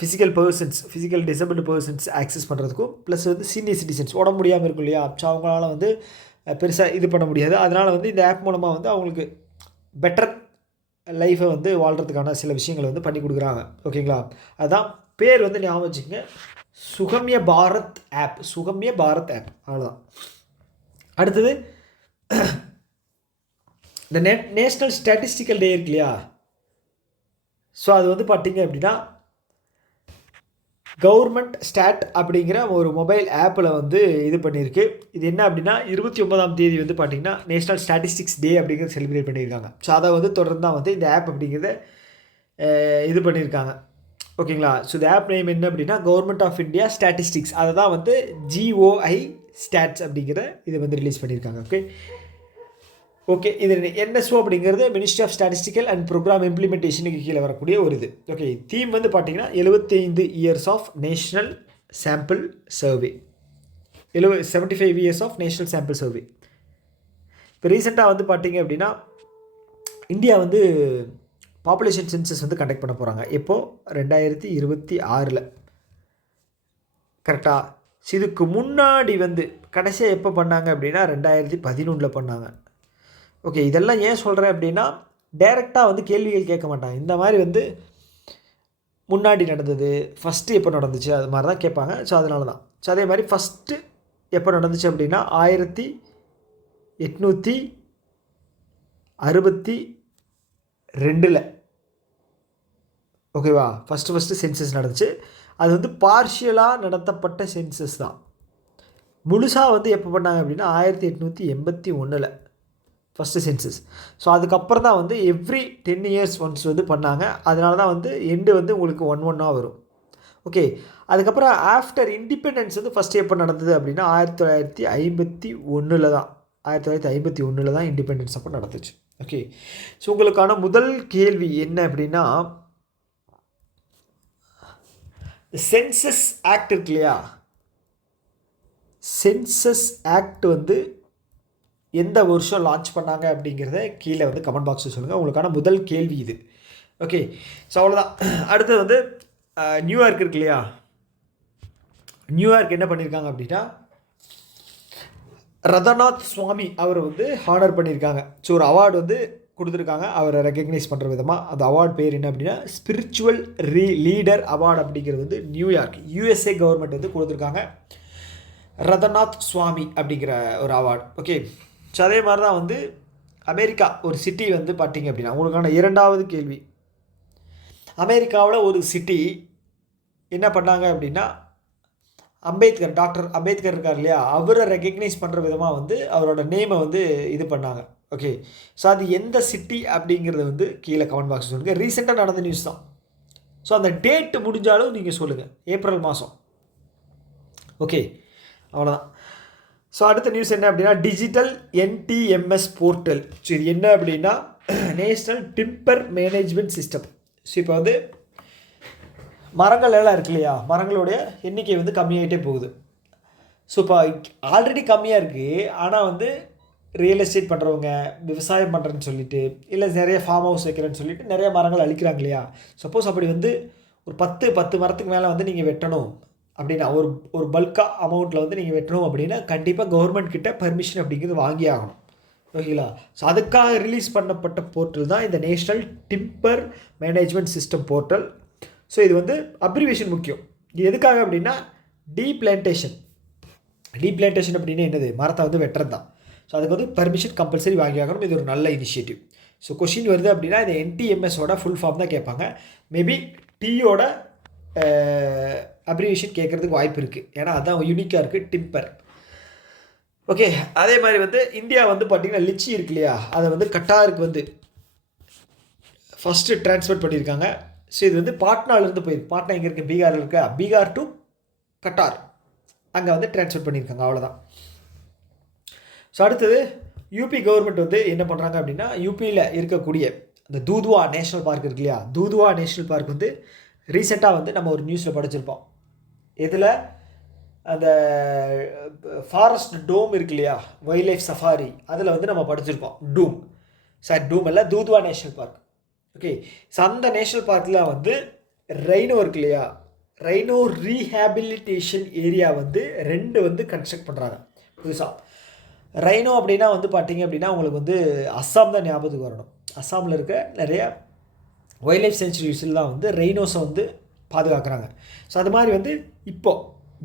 ஃபிசிக்கல் டிசபிள்டு பர்சன்ஸ் ஆக்சஸ் பண்ணுறதுக்கும், ப்ளஸ் வந்து சீனியர் சிட்டிசன்ஸ் உடம்பு முடியாமல் இருக்கும் இல்லையா, ஸோ அவங்களால வந்து பெருசாக இது பண்ண முடியாது. அதனால் வந்து இந்த ஆப் மூலமாக வந்து அவங்களுக்கு பெட்டர் லைஃப்பை வந்து வாழ்கிறதுக்கான சில விஷயங்களை வந்து பண்ணி கொடுக்குறாங்க. ஓகேங்களா, அதுதான் பேர் வந்து ஞாபகம் வச்சுக்கோங்க, சுகம்ய பாரத் ஆப். அவ்வளோதான். அடுத்தது இந்த நேஷ்னல் ஸ்டாட்டிஸ்டிக்கல் டே இருக்கு இல்லையா, ஸோ அது வந்து பார்த்திங்க அப்படின்னா கவர்மெண்ட் ஸ்டாட் அப்படிங்கிற ஒரு மொபைல் ஆப்பில் வந்து இது பண்ணியிருக்கு. இது என்ன அப்படின்னா 29ஆம் தேதி வந்து பார்த்திங்கன்னா நேஷ்னல் ஸ்டாட்டிஸ்டிக்ஸ் டே அப்படிங்கிறத செலிப்ரேட் பண்ணியிருக்காங்க. ஸோ அதை வந்து தொடர்ந்து தான் வந்து இந்த ஆப் அப்படிங்கிறத இது பண்ணியிருக்காங்க. ஓகேங்களா. ஸோ இந்த ஆப் நேம் என்ன அப்படின்னா கவர்மெண்ட் ஆஃப் இந்தியா ஸ்டாட்டிஸ்டிக்ஸ், அதை தான் வந்து GOI ஸ்டாட்ஸ் அப்படிங்கிற இதை வந்து ரிலீஸ் பண்ணியிருக்காங்க. ஓகே இது NSO அப்படிங்கிறது ministry of statistical and program இம்ப்ளிமெண்டேஷனுக்கு கீழே வரக்கூடிய ஒரு இது. ஓகே தீம் வந்து பார்த்தீங்கன்னா 75 years of national sample survey, 75 years of national sample survey. இப்போ ரீசெண்டாக வந்து பார்த்தீங்க அப்படின்னா இந்தியா வந்து பாப்புலேஷன் சென்சஸ் வந்து கண்டக்ட் பண்ண போகிறாங்க. எப்போது 2026 கரெக்டாக. இதுக்கு முன்னாடி வந்து கடைசியாக எப்போ பண்ணாங்க அப்படின்னா 2011 பண்ணாங்க. ஓகே இதெல்லாம் ஏன் சொல்கிறேன் அப்படின்னா டைரெக்டாக வந்து கேள்விகள் கேட்க மாட்டாங்க. இந்த மாதிரி வந்து முன்னாடி நடந்தது, ஃபஸ்ட்டு எப்போ நடந்துச்சு, அது மாதிரி தான் கேட்பாங்க. ஸோ அதனால தான். ஸோ அதே மாதிரி ஃபஸ்ட்டு எப்போ நடந்துச்சு அப்படின்னா 1862 ஓகேவா. ஃபஸ்ட்டு சென்சஸ் நடந்துச்சு. அது வந்து பார்ஷியலாக நடத்தப்பட்ட சென்சஸ் தான். முழுசாக வந்து எப்போ பண்ணாங்க அப்படின்னா 1881 ஃபஸ்ட்டு சென்சஸ். ஸோ அதுக்கப்புறம் தான் வந்து எவ்ரி 10 இயர்ஸ் ஒன்ஸ் வந்து பண்ணாங்க. அதனால தான் வந்து எண்டு வந்து உங்களுக்கு 1 வரும். ஓகே அதுக்கப்புறம் ஆஃப்டர் இண்டிபெண்டன்ஸ் வந்து ஃபஸ்ட்டு எப்போ நடந்தது அப்படின்னா 1951 தான். 1951 தான் இண்டிபெண்டன்ஸ் அப்போ நடந்துச்சு. ஓகே ஸோ உங்களுக்கான முதல் கேள்வி என்ன அப்படின்னா சென்சஸ் ஆக்ட் இருக்கு இல்லையா, சென்சஸ் ஆக்ட் வந்து எந்த வருஷம் லான்ச் பண்ணாங்க அப்படிங்கிறத கீழே வந்து கமெண்ட் பாக்ஸில் சொல்லுங்கள். உங்களுக்கான முதல் கேள்வி இது. ஓகே ஸோ அவ்வளோதான். அடுத்தது வந்து நியூயார்க் இருக்கு இல்லையா, நியூயார்க் என்ன பண்ணியிருக்காங்க அப்படின்னா ரதநாத் சுவாமி அவர் வந்து ஹானர் பண்ணியிருக்காங்க. ஸோ ஒரு அவார்டு வந்து கொடுத்துருக்காங்க அவரை ரெக்கக்னைஸ் பண்ணுற விதமாக. அந்த அவார்டு பேர் என்ன அப்படின்னா ஸ்பிரிச்சுவல் லீடர் அவார்டு அப்படிங்கிறது வந்து நியூயார்க் USA கவர்மெண்ட் வந்து கொடுத்துருக்காங்க. ரதநாத் சுவாமி அப்படிங்கிற ஒரு அவார்டு. ஓகே ஸோ அதே மாதிரி தான் வந்து அமெரிக்கா ஒரு சிட்டி வந்து பார்த்திங்க அப்படின்னா உங்களுக்கான இரண்டாவது கேள்வி, அமெரிக்காவில் ஒரு சிட்டி என்ன பண்ணாங்க அப்படின்னா அம்பேத்கர், டாக்டர் அம்பேத்கர் இருக்கார் இல்லையா, அவரை ரெக்கக்னைஸ் பண்ணுற விதமாக வந்து அவரோட நேமை வந்து இது பண்ணாங்க. ஓகே ஸோ அது எந்த சிட்டி அப்படிங்கிறது வந்து கீழே கமெண்ட் பாக்ஸ் சொல்லுங்கள். ரீசெண்டாக நடந்த நியூஸ் தான். ஸோ அந்த டேட்டு முடிஞ்சாலும் நீங்கள் சொல்லுங்கள், ஏப்ரல் மாதம். ஓகே அவ்வளோதான். ஸோ அடுத்த நியூஸ் என்ன அப்படின்னா டிஜிட்டல் NTMS போர்ட்டல். ஸோ இது என்ன அப்படின்னா national timber management system. So இப்போ வந்து மரங்கள் எல்லாம் இருக்கு இல்லையா, மரங்களுடைய எண்ணிக்கை வந்து கம்மியாகிட்டே போகுது. ஸோ இப்போ ஆல்ரெடி கம்மியாக இருக்குது, ஆனால் வந்து ரியல் எஸ்டேட் பண்ணுறவங்க விவசாயம் பண்ணுறேன்னு சொல்லிட்டு இல்லை நிறைய ஃபார்ம் ஹவுஸ் வைக்கிறேன்னு சொல்லிட்டு நிறைய மரங்கள் அழிக்கிறாங்க இல்லையா. சப்போஸ் அப்படி வந்து ஒரு 10 மரத்துக்கு மேலே வந்து நீங்கள் வெட்டணும் அப்படின்னா ஒரு பல்காக அமௌண்ட்டில் வந்து நீங்கள் வெட்டணும் அப்படின்னா கண்டிப்பாக கவர்மெண்ட் கிட்ட பர்மிஷன் அப்படிங்கிறது வாங்கி ஆகணும். ஓகேங்களா. ஸோ அதுக்காக ரிலீஸ் பண்ணப்பட்ட போர்ட்டல் தான் இந்த national timber management system portal. So இது வந்து அப்ரிவேஷன் முக்கியம். இது எதுக்காக அப்படின்னா டீப்ளான்டேஷன் அப்படின்னா என்னது, மரத்தை வந்து வெட்டுறது தான். ஸோ அதுக்கு வந்து பர்மிஷன் கம்பல்சரி வாங்கி ஆகணும். இது ஒரு நல்ல இனிஷியேட்டிவ். ஸோ கொஷின் வருது அப்படின்னா இந்த NTMSோட ஃபுல் ஃபார்ம் தான் கேட்பாங்க. மேபி டீயோட அப்ரிவேஷன் கேட்குறதுக்கு வாய்ப்பு இருக்குது, ஏன்னா அதுதான் யூனிக்காக இருக்குது டிம்பர். ஓகே அதே மாதிரி வந்து இந்தியா வந்து பார்த்திங்கன்னா லிச்சி இருக்கு இல்லையா, அதை வந்து கட்டாருக்கு வந்து ஃபஸ்ட்டு ட்ரான்ஸ்ஃபர் பண்ணியிருக்காங்க. ஸோ இது வந்து பாட்னாலேருந்து போயிருக்கு. பாட்னா எங்கே இருக்குது, பீகாரில் இருக்கா, பீகார் டு கட்டார் அங்கே வந்து ட்ரான்ஸ்ஃபர் பண்ணியிருக்காங்க. அவ்வளோதான். ஸோ அடுத்தது யூபி கவர்மெண்ட் வந்து என்ன பண்ணுறாங்க அப்படின்னா யூபியில் இருக்கக்கூடிய அந்த தூதுவா நேஷ்னல் பார்க் இருக்கு இல்லையா, தூதுவா நேஷ்னல் பார்க் வந்து ரீசெண்டாக வந்து நம்ம ஒரு நியூஸில் படிச்சிருப்போம். இதில் அந்த ஃபாரஸ்ட் டோம் இருக்கு இல்லையா, வைல்ட் லைஃப் சஃபாரி, அதில் வந்து நம்ம படிச்சிருப்போம் டூம் இல்லை Dudhwa national park. Okay so அந்த நேஷ்னல் பார்க்கில் வந்து ரைனோ இருக்கு இல்லையா, ரைனோ ரீஹேபிலிட்டேஷன் ஏரியா வந்து 2 வந்து கன்ஸ்ட்ரக்ட் பண்ணுறாங்க புதுசாக. ரைனோ அப்படின்னா வந்து பார்த்திங்க அப்படின்னா உங்களுக்கு வந்து அஸ்ஸாம் தான் ஞாபகத்துக்கு வரணும். அஸ்ஸாமில் இருக்க நிறைய வைல்ட் லைஃப் சென்ச்சுரிஸில் தான் வந்து ரெய்னோஸை வந்து பாதுகாக்கிறாங்க. ஸோ அது மாதிரி வந்து இப்போது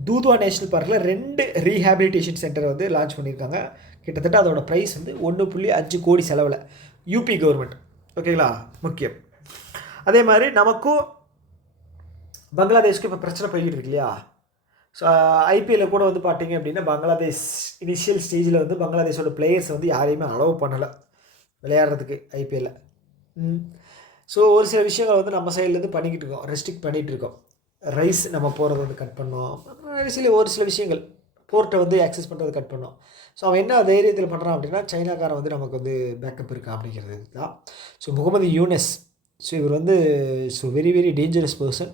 தூதுவா நேஷ்னல் பார்க்கில் 2 ரீஹேபிலிட்டேஷன் சென்டரை வந்து லான்ச் பண்ணியிருக்காங்க. கிட்டத்தட்ட அதோட ப்ரைஸ் வந்து 1.5 கோடி செலவில் யூபி கவர்மெண்ட். ஓகேங்களா, முக்கியம். அதே மாதிரி நமக்கும் பங்களாதேஷ்க்கு இப்போ பிரச்சனை போய்கிட்டு இருக்கு இல்லையா. ஸோ IPL கூட வந்து பார்த்திங்க அப்படின்னா பங்களாதேஷ் இனிஷியல் ஸ்டேஜில் வந்து பங்களாதேஷோட பிளேயர்ஸ் வந்து யாரையுமே அலோவ் பண்ணலை விளையாடுறதுக்கு IPL. ஸோ ஒரு சில விஷயங்கள் வந்து நம்ம சைட்லேருந்து பண்ணிக்கிட்டு இருக்கோம், ரெஸ்ட்ரிக்ட் பண்ணிகிட்டு இருக்கோம். ரைஸ் நம்ம போகிறத வந்து கட் பண்ணோம், ஒரு சில விஷயங்கள் போர்ட்டை வந்து ஆக்சஸ் பண்ணுறது கட் பண்ணோம். ஸோ அவன் என்ன தைரியத்தில் பண்ணுறான் அப்படின்னா, சைனாக்காரன் வந்து நமக்கு வந்து பேக்கப் இருக்கா அப்படிங்கிறது தான். ஸோ முகமது யூனஸ், ஸோ இவர் வந்து வெரி வெரி டேஞ்சரஸ் பர்சன்.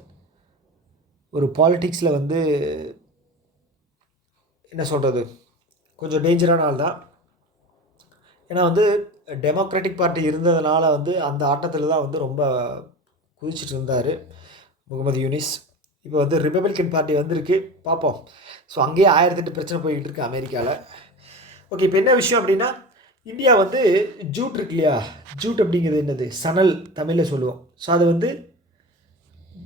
ஒரு பாலிட்டிக்ஸில் வந்து என்ன சொல்கிறது, கொஞ்சம் டேஞ்சரான ஆள் தான். ஏன்னா வந்து டெமோக்ராட்டிக் பார்ட்டி இருந்ததுனால வந்து அந்த ஆட்டத்தில் தான் வந்து ரொம்ப குதிச்சுட்டு இருந்தார் முகமது யூனிஸ். இப்போ வந்து ரிப்பப்ளிக்கன் பார்ட்டி வந்திருக்கு, பார்ப்போம். ஸோ அங்கேயே 1008 பிரச்சனை போய்கிட்டு இருக்கு அமெரிக்காவில். ஓகே, இப்போ என்ன விஷயம் அப்படின்னா, இந்தியா வந்து ஜூட் இருக்கு இல்லையா, ஜூட் அப்படிங்கிறது என்னது, சணல் தமிழில் சொல்லுவோம். ஸோ அது வந்து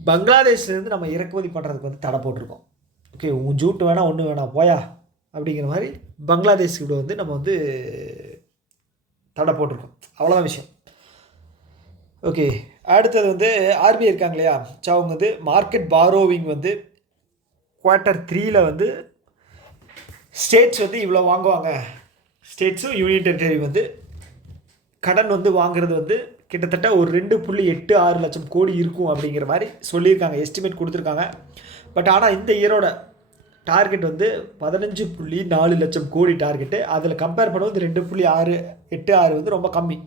பங்களாதேஷ்லேருந்து நம்ம இறக்குமதி பண்ணுறதுக்கு வந்து தடை போட்டிருக்கோம். ஓகே, உன் ஜூட் வேணாம் ஒன்றும் வேணாம் போயா அப்படிங்கிற மாதிரி பங்களாதேஷ்கிட்ட வந்து நம்ம வந்து தடை போட்டிருக்கோம். அவ்வளோதான் விஷயம். ஓகே, அடுத்தது வந்து ஆர்பிஐ இருக்காங்க இல்லையா, ஸோ அவங்க வந்து மார்க்கெட் பாரோவிங் வந்து Q3 வந்து ஸ்டேட்ஸ் வந்து இவ்வளோ வாங்குவாங்க, ஸ்டேட்ஸும் யூனியன் டெரிட்டரி வந்து கடன் வந்து வாங்குறது வந்து கிட்டத்தட்ட ஒரு 2.86 லட்சம் கோடி இருக்கும் அப்படிங்கிற மாதிரி சொல்லியிருக்காங்க, எஸ்டிமேட் கொடுத்துருக்காங்க. பட் ஆனால் இந்த இயரோட டார்கெட் வந்து 15.4 லட்சம் கோடி டார்கெட்டு. அதில் கம்பேர் பண்ணும்போது 2.86 வந்து ரொம்ப கம்மி.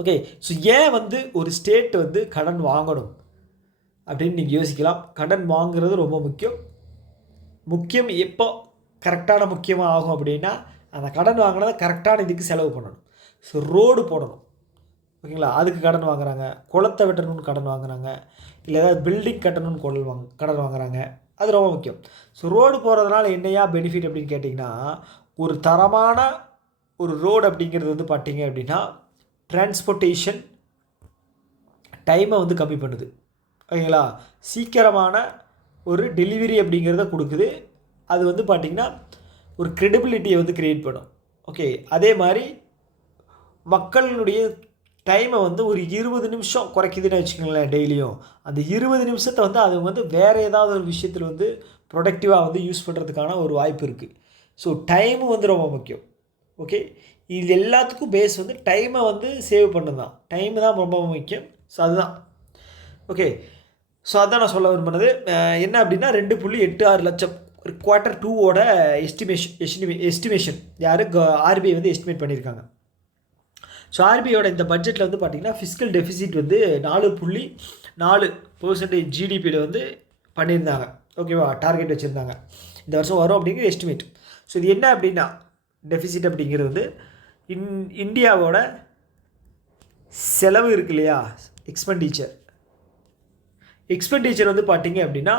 ஓகே, ஸோ ஏன் வந்து ஒரு ஸ்டேட் வந்து கடன் வாங்கணும் அப்படின்னு நீங்கள் யோசிக்கலாம். கடன் வாங்குறது ரொம்ப முக்கியம். எப்போ கரெக்டான முக்கியமாக ஆகும் அப்படின்னா, அந்த கடன் வாங்கினதை கரெக்டான இதுக்கு செலவு பண்ணணும். ஸோ ரோடு போடணும், ஓகேங்களா, அதுக்கு கடன் வாங்குறாங்க. குளத்தை வெட்டணும்னு கடன் வாங்குறாங்க, இல்லை ஏதாவது பில்டிங் கட்டணும்னு கடன் வாங்குறாங்க. அது ரொம்ப முக்கியம். ஸோ ரோடு போகிறதுனால என்னையா பெனிஃபிட் அப்படின்னு கேட்டிங்கன்னா, ஒரு தரமான ஒரு ரோடு அப்படிங்கிறது வந்து பார்த்திங்க அப்படின்னா டிரான்ஸ்போர்ட்டேஷன் டைமை வந்து கம்மி பண்ணுது, ஓகேங்களா. சீக்கிரமான ஒரு டெலிவரி அப்படிங்கிறத கொடுக்குது. அது வந்து பார்த்திங்கன்னா ஒரு க்ரெடிபிலிட்டியை வந்து க்ரியேட் பண்ணும். ஓகே, அதே மாதிரி மக்களுடைய டைமை வந்து ஒரு 20 நிமிஷம் குறைக்குதுன்னு வச்சுக்கோங்களேன் டெய்லியும். அந்த 20 நிமிஷத்தை வந்து அது வந்து வேறு ஏதாவது ஒரு விஷயத்தில் வந்து ப்ரொடக்டிவாக வந்து யூஸ் பண்ணுறதுக்கான ஒரு வாய்ப்பு இருக்குது. ஸோ டைமு வந்து ரொம்ப முக்கியம். ஓகே, இது எல்லாத்துக்கும் பேஸ் வந்து டைமை வந்து சேவ் பண்ணது தான். டைமு தான் ரொம்ப முக்கியம். ஸோ அதுதான். ஓகே, ஸோ அதான் நான் சொல்ல விரும்பினது. என்ன அப்படின்னா 2.86 லட்சம் Q2 எஸ்டிமேஷன் யார் ஆர்பிஐ வந்து எஸ்டிமேட் பண்ணியிருக்காங்க. ஸோ ஆர்பிஐயோட இந்த பட்ஜெட்டில் வந்து பார்த்திங்கன்னா ஃபிஸ்கல் டெஃபிசிட் வந்து 4.4% ஜிடிபியில் வந்து பண்ணியிருந்தாங்க, ஓகேவா, டார்கெட் வச்சுருந்தாங்க. இந்த வருஷம் வரும் அப்படிங்கிற எஸ்டிமேட். ஸோ இது என்ன அப்படின்னா, டெஃபிசிட் அப்படிங்கிறது வந்து இந்தியாவோட செலவு இருக்கு இல்லையா, எக்ஸ்பெண்டிச்சர் வந்து பார்த்திங்க அப்படின்னா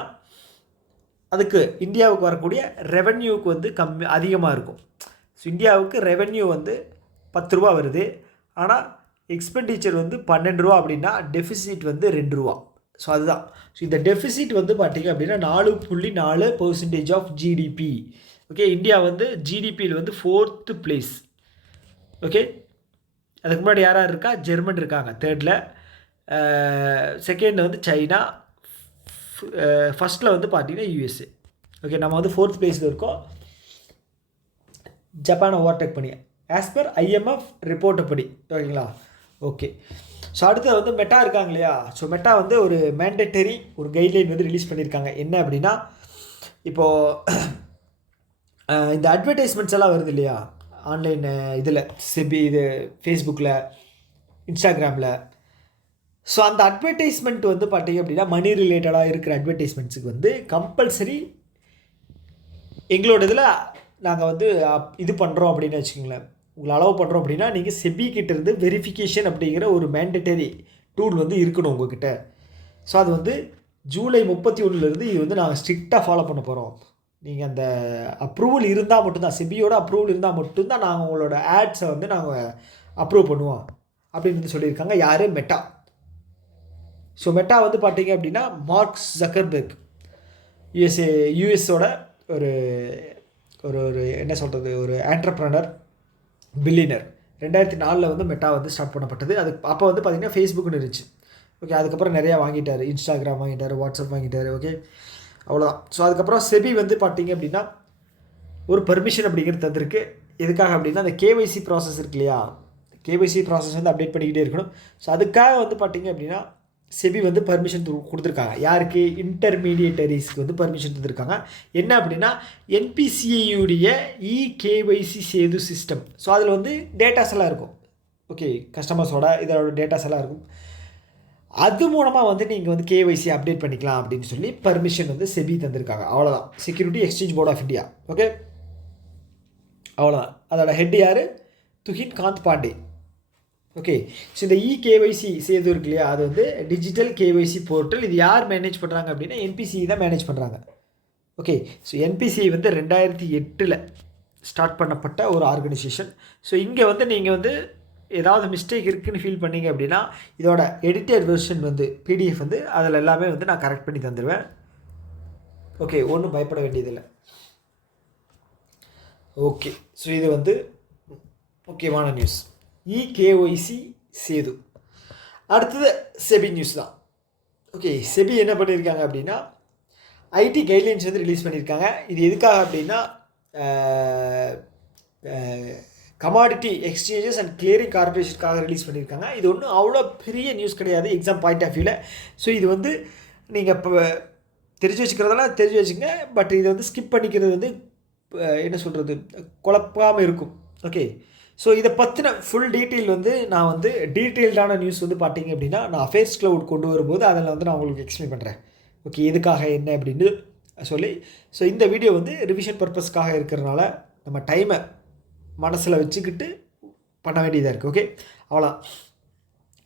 அதுக்கு இந்தியாவுக்கு வரக்கூடிய ரெவென்யூவுக்கு வந்து அதிகமாக இருக்கும். ஸோ இந்தியாவுக்கு ரெவென்யூ வந்து 10 ரூபா வருது, ஆனால் எக்ஸ்பெண்டிச்சர் வந்து 12 ரூபா அப்படின்னா டெஃபிசிட் வந்து 2 ரூபா. ஸோ அதுதான். ஸோ இந்த டெஃபிசிட் வந்து பார்த்திங்க அப்படின்னா 4.4% ஆஃப் ஜிடிபி. ஓகே, இந்தியா வந்து ஜிடிபியில் வந்து 4th பிளேஸ். ஓகே, அதுக்கு முன்னாடி யாராக இருக்கா, ஜெர்மன் இருக்காங்க 3rd, செகண்டில் வந்து சைனா, ஃபஸ்ட்டில் வந்து பார்த்திங்கன்னா யூஎஸ்ஏ. ஓகே, நம்ம வந்து 4th பிளேஸில் இருக்கோம், ஜப்பானை ஓவர்டேக் பண்ணி ஆஸ் பர் ஐஎம்எஃப் ரிப்போர்ட்டை படி, ஓகேங்களா. ஓகே, ஸோ அடுத்தது வந்து மெட்டா இருக்காங்க இல்லையா. ஸோ மெட்டா வந்து ஒரு மேண்டேட்டரி ஒரு கைட்லைன் வந்து ரிலீஸ் பண்ணியிருக்காங்க. என்ன அப்படின்னா, இப்போது இந்த அட்வர்டைஸ்மெண்ட்ஸ் எல்லாம் வருது இல்லையா ஆன்லைன் இதில், இது ஃபேஸ்புக்கில், இன்ஸ்டாகிராமில். ஸோ அந்த அட்வர்டைஸ்மெண்ட் வந்து பார்த்திங்க அப்படின்னா மணி ரிலேட்டடாக இருக்கிற அட்வர்டைஸ்மெண்ட்ஸுக்கு வந்து கம்பல்சரி எங்களோட இதில் நாங்கள் வந்து இது பண்ணுறோம் அப்படின்னு வச்சுக்கோங்களேன், உங்களை அலோவ் பண்ணுறோம் அப்படின்னா நீங்கள் செபிக்கிட்டேருந்து வெரிஃபிகேஷன் அப்படிங்கிற ஒரு மேண்டேட்டரி டூல் வந்து இருக்கணும் உங்கள்கிட்ட. ஸோ அது வந்து ஜூலை 31 இது வந்து நாங்கள் ஸ்ட்ரிக்டாக ஃபாலோ பண்ண போகிறோம். நீங்கள் அந்த அப்ரூவல் இருந்தால் மட்டும்தான், செபியோட அப்ரூவல் இருந்தால் மட்டும்தான் நாங்கள் உங்களோட ஆட்ஸை வந்து நாங்கள் அப்ரூவ் பண்ணுவோம் அப்படின்னு வந்து சொல்லியிருக்காங்க. யார், மெட்டா. ஸோ மெட்டா வந்து பார்த்திங்க அப்படின்னா மார்க் ஜக்கர்பர்க், யூஎஸோட ஒரு ஒரு என்ன சொல்கிறது, ஒரு ஆண்டர்ப்ரனர், பில்லியனர். 2004 வந்து மெட்டா வந்து ஸ்டார்ட் பண்ணப்பட்டது. அப்போ வந்து பார்த்திங்கன்னா ஃபேஸ்புக்னு இருந்துச்சு. ஓகே, அதுக்கப்புறம் நிறையா வாங்கிட்டார், இன்ஸ்டாகிராம் வாங்கிட்டார், வாட்ஸ்அப் வாங்கிட்டார். ஓகே, அவ்வளோதான். ஸோ அதுக்கப்புறம் செபி வந்து பார்த்திங்க அப்படின்னா ஒரு பர்மிஷன் அப்படிங்கிறது தந்திருக்கு. எதுக்காக அப்படின்னா அந்த கேஒய்சி ப்ராசஸ் இருக்கு இல்லையா, கேஒய்சி ப்ராசஸ் வந்து அப்டேட் பண்ணிக்கிட்டே இருக்கணும். ஸோ அதுக்காக வந்து பார்த்திங்க அப்படின்னா செபி வந்து பர்மிஷன் கொடுத்துருக்காங்க. யாருக்கு? இன்டர்மீடியேட்டரிஸ்க்கு வந்து பர்மிஷன் தந்திருக்காங்க. என்ன அப்படின்னா என்பிசிஐயுடைய கேஒய்சி சேது சிஸ்டம். ஸோ அதில் வந்து டேட்டாஸ் எல்லாம் இருக்கும். ஓகே, கஸ்டமர்ஸோட இதோட டேட்டாஸ் எல்லாம் இருக்கும். அது மூலமாக வந்து நீங்கள் வந்து கேஒய்சி அப்டேட் பண்ணிக்கலாம் அப்படின்னு சொல்லி பர்மிஷன் வந்து செபி தந்திருக்காங்க. அவ்வளோதான். Security exchange board of India. Okay, அவ்வளோதான். அதோட ஹெட் யார்? துஹின் காந்த் பாண்டே. ஓகே, ஸோ இந்த கேஒய்சி சேது இருக்கு இல்லையா, அது வந்து டிஜிட்டல் கேஒய்சி போர்ட்டல். இது யார் மேனேஜ் பண்ணுறாங்க அப்படின்னா என்பிசிஐ தான் மேனேஜ் பண்ணுறாங்க. ஓகே, ஸோ என்பிசிஐ வந்து 2008 ஸ்டார்ட் பண்ணப்பட்ட ஒரு ஆர்கனைசேஷன். ஸோ இங்கே வந்து நீங்கள் வந்து ஏதாவது மிஸ்டேக் இருக்குதுன்னு ஃபீல் பண்ணிங்க அப்படின்னா இதோட எடிட்டட் வெர்ஷன் வந்து பிடிஎஃப் வந்து அதில் எல்லாமே வந்து நான் கரெக்ட் பண்ணி தந்துடுவேன். ஓகே, ஒன்றும் பயப்பட வேண்டியதில்லை. ஓகே, ஸோ இது வந்து முக்கியமான நியூஸ் கேஒய்சி சேது. அடுத்தது செபி நியூஸ் தான். ஓகே, செபி என்ன பண்ணியிருக்காங்க அப்படின்னா ஐடி கைட்லைன்ஸ் வந்து ரிலீஸ் பண்ணியிருக்காங்க. இது எதுக்காக அப்படின்னா கமாடிட்டி எக்ஸ்சேஞ்சஸ் அண்ட் கிளியரிங் கார்பரேஷனுக்காக ரிலீஸ் பண்ணியிருக்காங்க. இது ஒன்றும் அவ்வளோ பெரிய நியூஸ் கிடையாது எக்ஸாம் பாயிண்ட் ஆஃப் வியூவில். ஸோ இது வந்து நீங்கள் இப்போ தெரிஞ்சு வச்சுக்கிறதெல்லாம் தெரிஞ்சு வச்சுங்க. பட் இதை வந்து ஸ்கிப் பண்ணிக்கிறது வந்து என்ன சொல்கிறது, குழப்பாமல் இருக்கும். ஓகே, ஸோ இதை பற்றின ஃபுல் டீட்டெயில் வந்து நான் வந்து டீட்டெயில்டான நியூஸ் வந்து பார்த்தீங்க அப்படின்னா நான் அஃபேர்ஸ் க்ளவுட் கொண்டு வரும்போது அதில் வந்து நான் உங்களுக்கு எக்ஸ்பிளைன் பண்ணுறேன். ஓகே, எதுக்காக என்ன அப்படின்னு சொல்லி. ஸோ இந்த வீடியோ வந்து ரிவிஷன் பர்பஸ்க்காக இருக்கிறதுனால நம்ம டைமை மனசில் வச்சுக்கிட்டு பண்ண வேண்டியதாக இருக்குது. ஓகே, அவ்வளோ.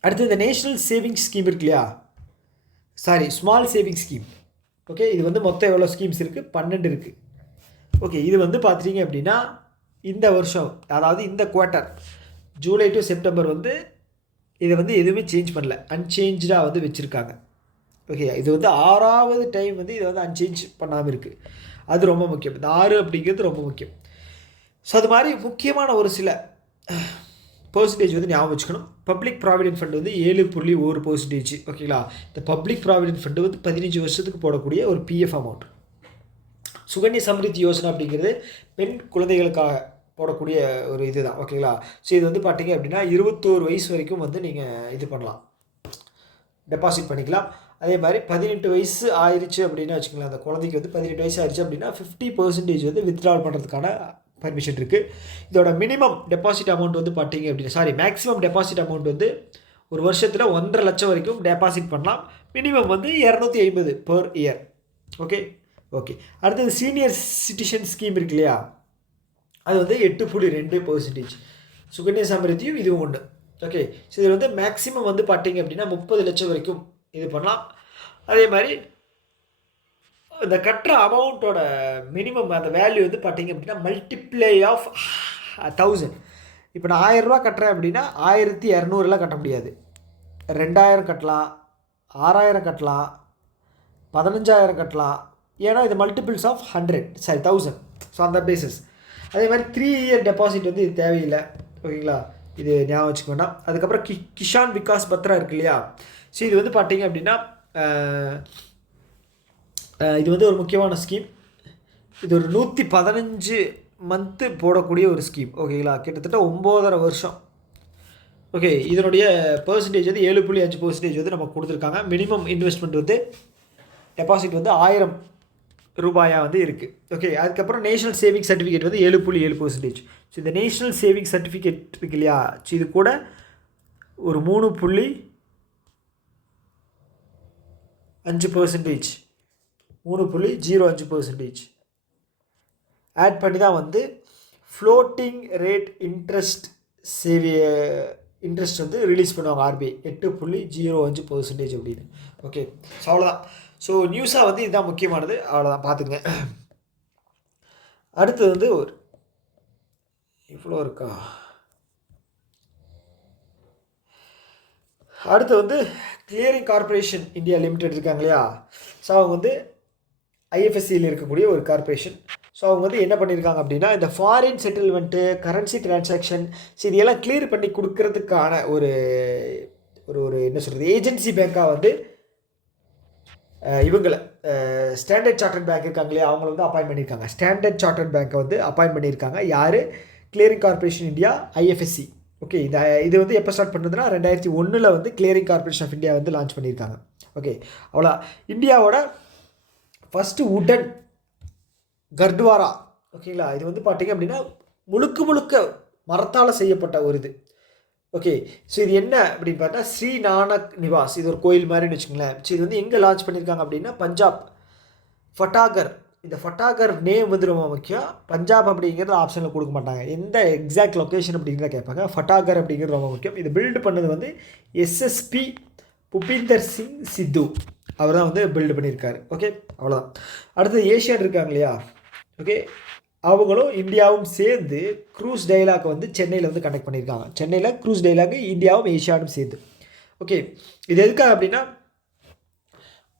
அடுத்து இந்த நேஷ்னல் சேவிங்ஸ் ஸ்கீம் இருக்கு இல்லையா, ஸ்மால் சேவிங் ஸ்கீம். ஓகே, இது வந்து மொத்தம் எவ்வளோ ஸ்கீம்ஸ் இருக்குது? 12 இருக்குது. ஓகே, இது வந்து பார்த்துட்டிங்க அப்படின்னா இந்த வருஷம், அதாவது இந்த குவார்ட்டர் ஜூலை டு செப்டம்பர் வந்து இதை வந்து எதுவுமே சேஞ்ச் பண்ணல, அன்சேஞ்சாக வந்து வச்சுருக்காங்க. ஓகே, இது வந்து 6வது டைம் வந்து இதை வந்து அன்சேஞ்ச் பண்ணாமல் இருக்குது. அது ரொம்ப முக்கியம். இந்த 6 அப்படிங்கிறது ரொம்ப முக்கியம். ஸோ அது மாதிரி முக்கியமான ஒரு சில பர்சன்டேஜ் வந்து ஞாபகம் வச்சுக்கணும். பப்ளிக் ப்ராவிடென்ட் ஃபண்ட் வந்து 7.1%. ஓகேங்களா, இந்த பப்ளிக் ப்ராவிடென்ட் ஃபண்டு வந்து 15 வருஷத்துக்கு போடக்கூடிய ஒரு பிஎஃப் அமௌண்ட். சுகன்யா சம்ரித்தி யோஜனா அப்படிங்கிறது பெண் குழந்தைகளுக்காக போடக்கூடிய ஒரு இது தான். ஓகேங்களா, ஸோ இது வந்து பார்த்தீங்க அப்படின்னா 21 வயசு வரைக்கும் வந்து நீங்கள் இது பண்ணலாம், டெபாசிட் பண்ணிக்கலாம். அதே மாதிரி 18 வயசு ஆயிடுச்சு அப்படின்னா வச்சுக்கலாம், அந்த குழந்தைக்கு வந்து 18 வயசு ஆயிடுச்சு அப்படின்னா 50% வந்து வித்ட்ரால் பண்ணுறதுக்கான பர்மிஷன் இருக்குது. இதோட மினிமம் டெபாசிட் அமௌண்ட் வந்து பார்த்தீங்க அப்படின்னா மேக்ஸிமம் டெபாசிட் அமௌண்ட் வந்து ஒரு வருஷத்தில் 1.5 லட்சம் வரைக்கும் டெபாசிட் பண்ணலாம். மினிமம் வந்து 250 பெர் இயர். ஓகே ஓகே அடுத்தது சீனியர் சிட்டிசன் ஸ்கீம் இருக்கு இல்லையா, அது வந்து 8.2%. சுகன்யா சம்ரித்தியும் இதுவும் ஒன்று. ஓகே, ஸோ இதில் வந்து மேக்ஸிமம் வந்து பார்த்தீங்க அப்படின்னா 30 லட்சம் வரைக்கும் இது பண்ணலாம். அதே மாதிரி இந்த கட்டுற அமௌண்ட்டோட மினிமம் அந்த வேல்யூ வந்து பார்த்தீங்க அப்படின்னா மல்டிப்ளை ஆஃப் 1000. இப்போ நான் 1000 ரூபா கட்டுறேன் அப்படின்னா 1200 கட்ட முடியாது. 2000 கட்டலாம், 6000 கட்டலாம், 15000 கட்டலாம். ஏன்னா இது மல்டிபிள்ஸ் ஆஃப் 1000. ஸோ அந்த பேசிஸ். அதே மாதிரி 3 இயர் டெபாசிட் வந்து இது தேவையில்லை. ஓகேங்களா, இது ஞாபகம் வச்சுக்க வேண்டாம். அதுக்கப்புறம் கிஷான் விகாஸ் பத்ரா இருக்கு இல்லையா, ஸோ இது வந்து பார்த்தீங்க அப்படின்னா இது வந்து ஒரு முக்கியமான ஸ்கீம். இது ஒரு 115 மந்த்து போடக்கூடிய ஒரு ஸ்கீம். ஓகேங்களா, கிட்டத்தட்ட 9.5 வருஷம். ஓகே, இதனுடைய பர்சன்டேஜ் வந்து 7.5% வந்து நமக்கு கொடுத்துருக்காங்க. மினிமம் இன்வெஸ்ட்மெண்ட் வந்து டெபாசிட் வந்து 1000 ரூபாயாக வந்து இருக்குது. ஓகே, அதுக்கப்புறம் நேஷனல் சேவிங் சர்டிஃபிகேட் வந்து 7.7%. ஸோ இந்த நேஷனல் சேவிங் சர்டிஃபிகேட் இருக்கு இல்லையா, ஸோ இது கூட ஒரு 3.5%, 3.05% ஆட் பண்ணி தான் வந்து ஃப்ளோட்டிங் ரேட் இன்ட்ரெஸ்ட் வந்து ரிலீஸ் பண்ணுவாங்க ஆர்பிஐ 8.05% அப்படின்னு. ஓகே, ஸோ அவ்வளோதான். ஸோ நியூஸாக வந்து இதுதான் முக்கியமானது. அவ்வளோதான், பார்த்துங்க. அடுத்தது வந்து ஒரு இவ்வளோ இருக்கா. அடுத்து வந்து கிளியரிங் கார்பரேஷன் இந்தியா லிமிடெட் இருக்காங்க இல்லையா, ஸோ அவங்க வந்து ஐஎஃப்எஸ்சியில் இருக்கக்கூடிய ஒரு கார்பரேஷன். ஸோ அவங்க வந்து என்ன பண்ணியிருக்காங்க அப்படின்னா இந்த foreign settlement, currency transaction, so இதையெல்லாம் கிளியர் பண்ணி கொடுக்கறதுக்கான ஒரு ஒரு என்ன சொல்கிறது ஏஜென்சி பேங்காக வந்து இவங்களை ஸ்டாண்டர்ட் சார்ட்டர்ட் பேங்க் இருக்காங்க இல்லையா, அவங்கள வந்து அப்பாயின்ட் பண்ணியிருக்காங்க. ஸ்டாண்டர்ட் சார்ட்டர்ட் பேங்க்கை வந்து அப்பாயின்ட் பண்ணியிருக்காங்க. யார்? Clearing corporation India, IFSC. Okay, இது வந்து எப்போ ஸ்டார்ட் பண்ணுறதுனா 2001 வந்து கிளியரிங் கார்பரேஷன் ஆஃப் இந்தியா வந்து லான்ச் பண்ணியிருக்காங்க. ஓகே, அவ்வளோ இந்தியாவோட ஃபஸ்ட்டு உடன் கர்த்வாரா. ஓகேங்களா, இது வந்து பார்த்திங்க அப்படின்னா முழுக்க மரத்தால் செய்யப்பட்ட ஒரு இது. ஓகே, ஸோ இது என்ன அப்படின்னு பார்த்தா ஸ்ரீ நானக் நிவாஸ். இது ஒரு கோயில் மாதிரின்னு வச்சுக்கோங்களேன். ஸோ இது வந்து எங்கே லான்ச் பண்ணியிருக்காங்க அப்படின்னா பஞ்சாப் ஃபட்டாகர். இந்த ஃபட்டாகர் நேம் வந்து ரொம்ப முக்கியம். பஞ்சாப் அப்படிங்கிறது ஆப்ஷனில் கொடுக்க மாட்டாங்க, எந்த எக்ஸாக்ட் லொக்கேஷன் அப்படிங்கிறத கேட்பாங்க. ஃபட்டாகர் அப்படிங்கிறது ரொம்ப முக்கியம். இது பில்டு பண்ணது வந்து எஸ்எஸ்பி புபிந்தர் சிங் சித்து, அவர் தான் வந்து பில்டு பண்ணியிருக்காரு. ஓகே, அவ்வளோதான். அடுத்தது ஏஷியன் இருக்காங்க இல்லையா, ஓகே, அவங்களும் இந்தியாவும் சேர்ந்து க்ரூஸ் டைலாக் வந்து சென்னையில் வந்து கண்டக்ட் பண்ணியிருக்காங்க. சென்னையில் க்ரூஸ் டைலாக் இந்தியாவும் ஏஷியாவும் சேர்ந்து. ஓகே, இது எதுக்காக அப்படின்னா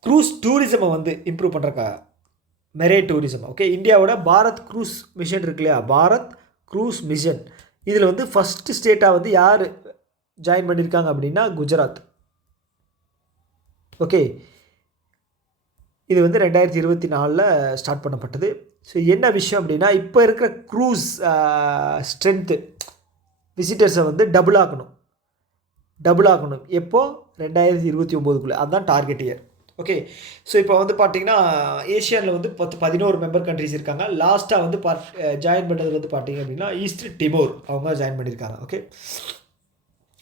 க்ரூஸ் டூரிசமை வந்து இம்ப்ரூவ் பண்ணுறக்கா, மெரே டூரிசம். ஓகே, இந்தியாவோட பாரத் க்ரூஸ் மிஷன் இருக்கு இல்லையா, பாரத் க்ரூஸ் மிஷன், இதில் வந்து ஃபஸ்ட்டு ஸ்டேட்டாக வந்து யார் ஜாயின் பண்ணியிருக்காங்க அப்படின்னா குஜராத். ஓகே, இது வந்து 2024 ஸ்டார்ட் பண்ணப்பட்டது. ஸோ என்ன விஷயம் அப்படின்னா இப்போ இருக்கிற க்ரூஸ் ஸ்ட்ரென்த்து விசிட்டர்ஸை வந்து டபுள் ஆக்கணும். எப்போது 2029 அதுதான் டார்கெட் இயர். ஓகே, ஸோ இப்போ வந்து பார்த்திங்கன்னா ஏஷியாவில் வந்து 11 மெம்பர் கண்ட்ரிஸ் இருக்காங்க. லாஸ்ட்டாக வந்து ஜாயின் பண்ணது வந்து பார்த்திங்க அப்படின்னா ஈஸ்ட் டிமோர், அவங்க ஜாயின் பண்ணியிருக்காங்க. ஓகே,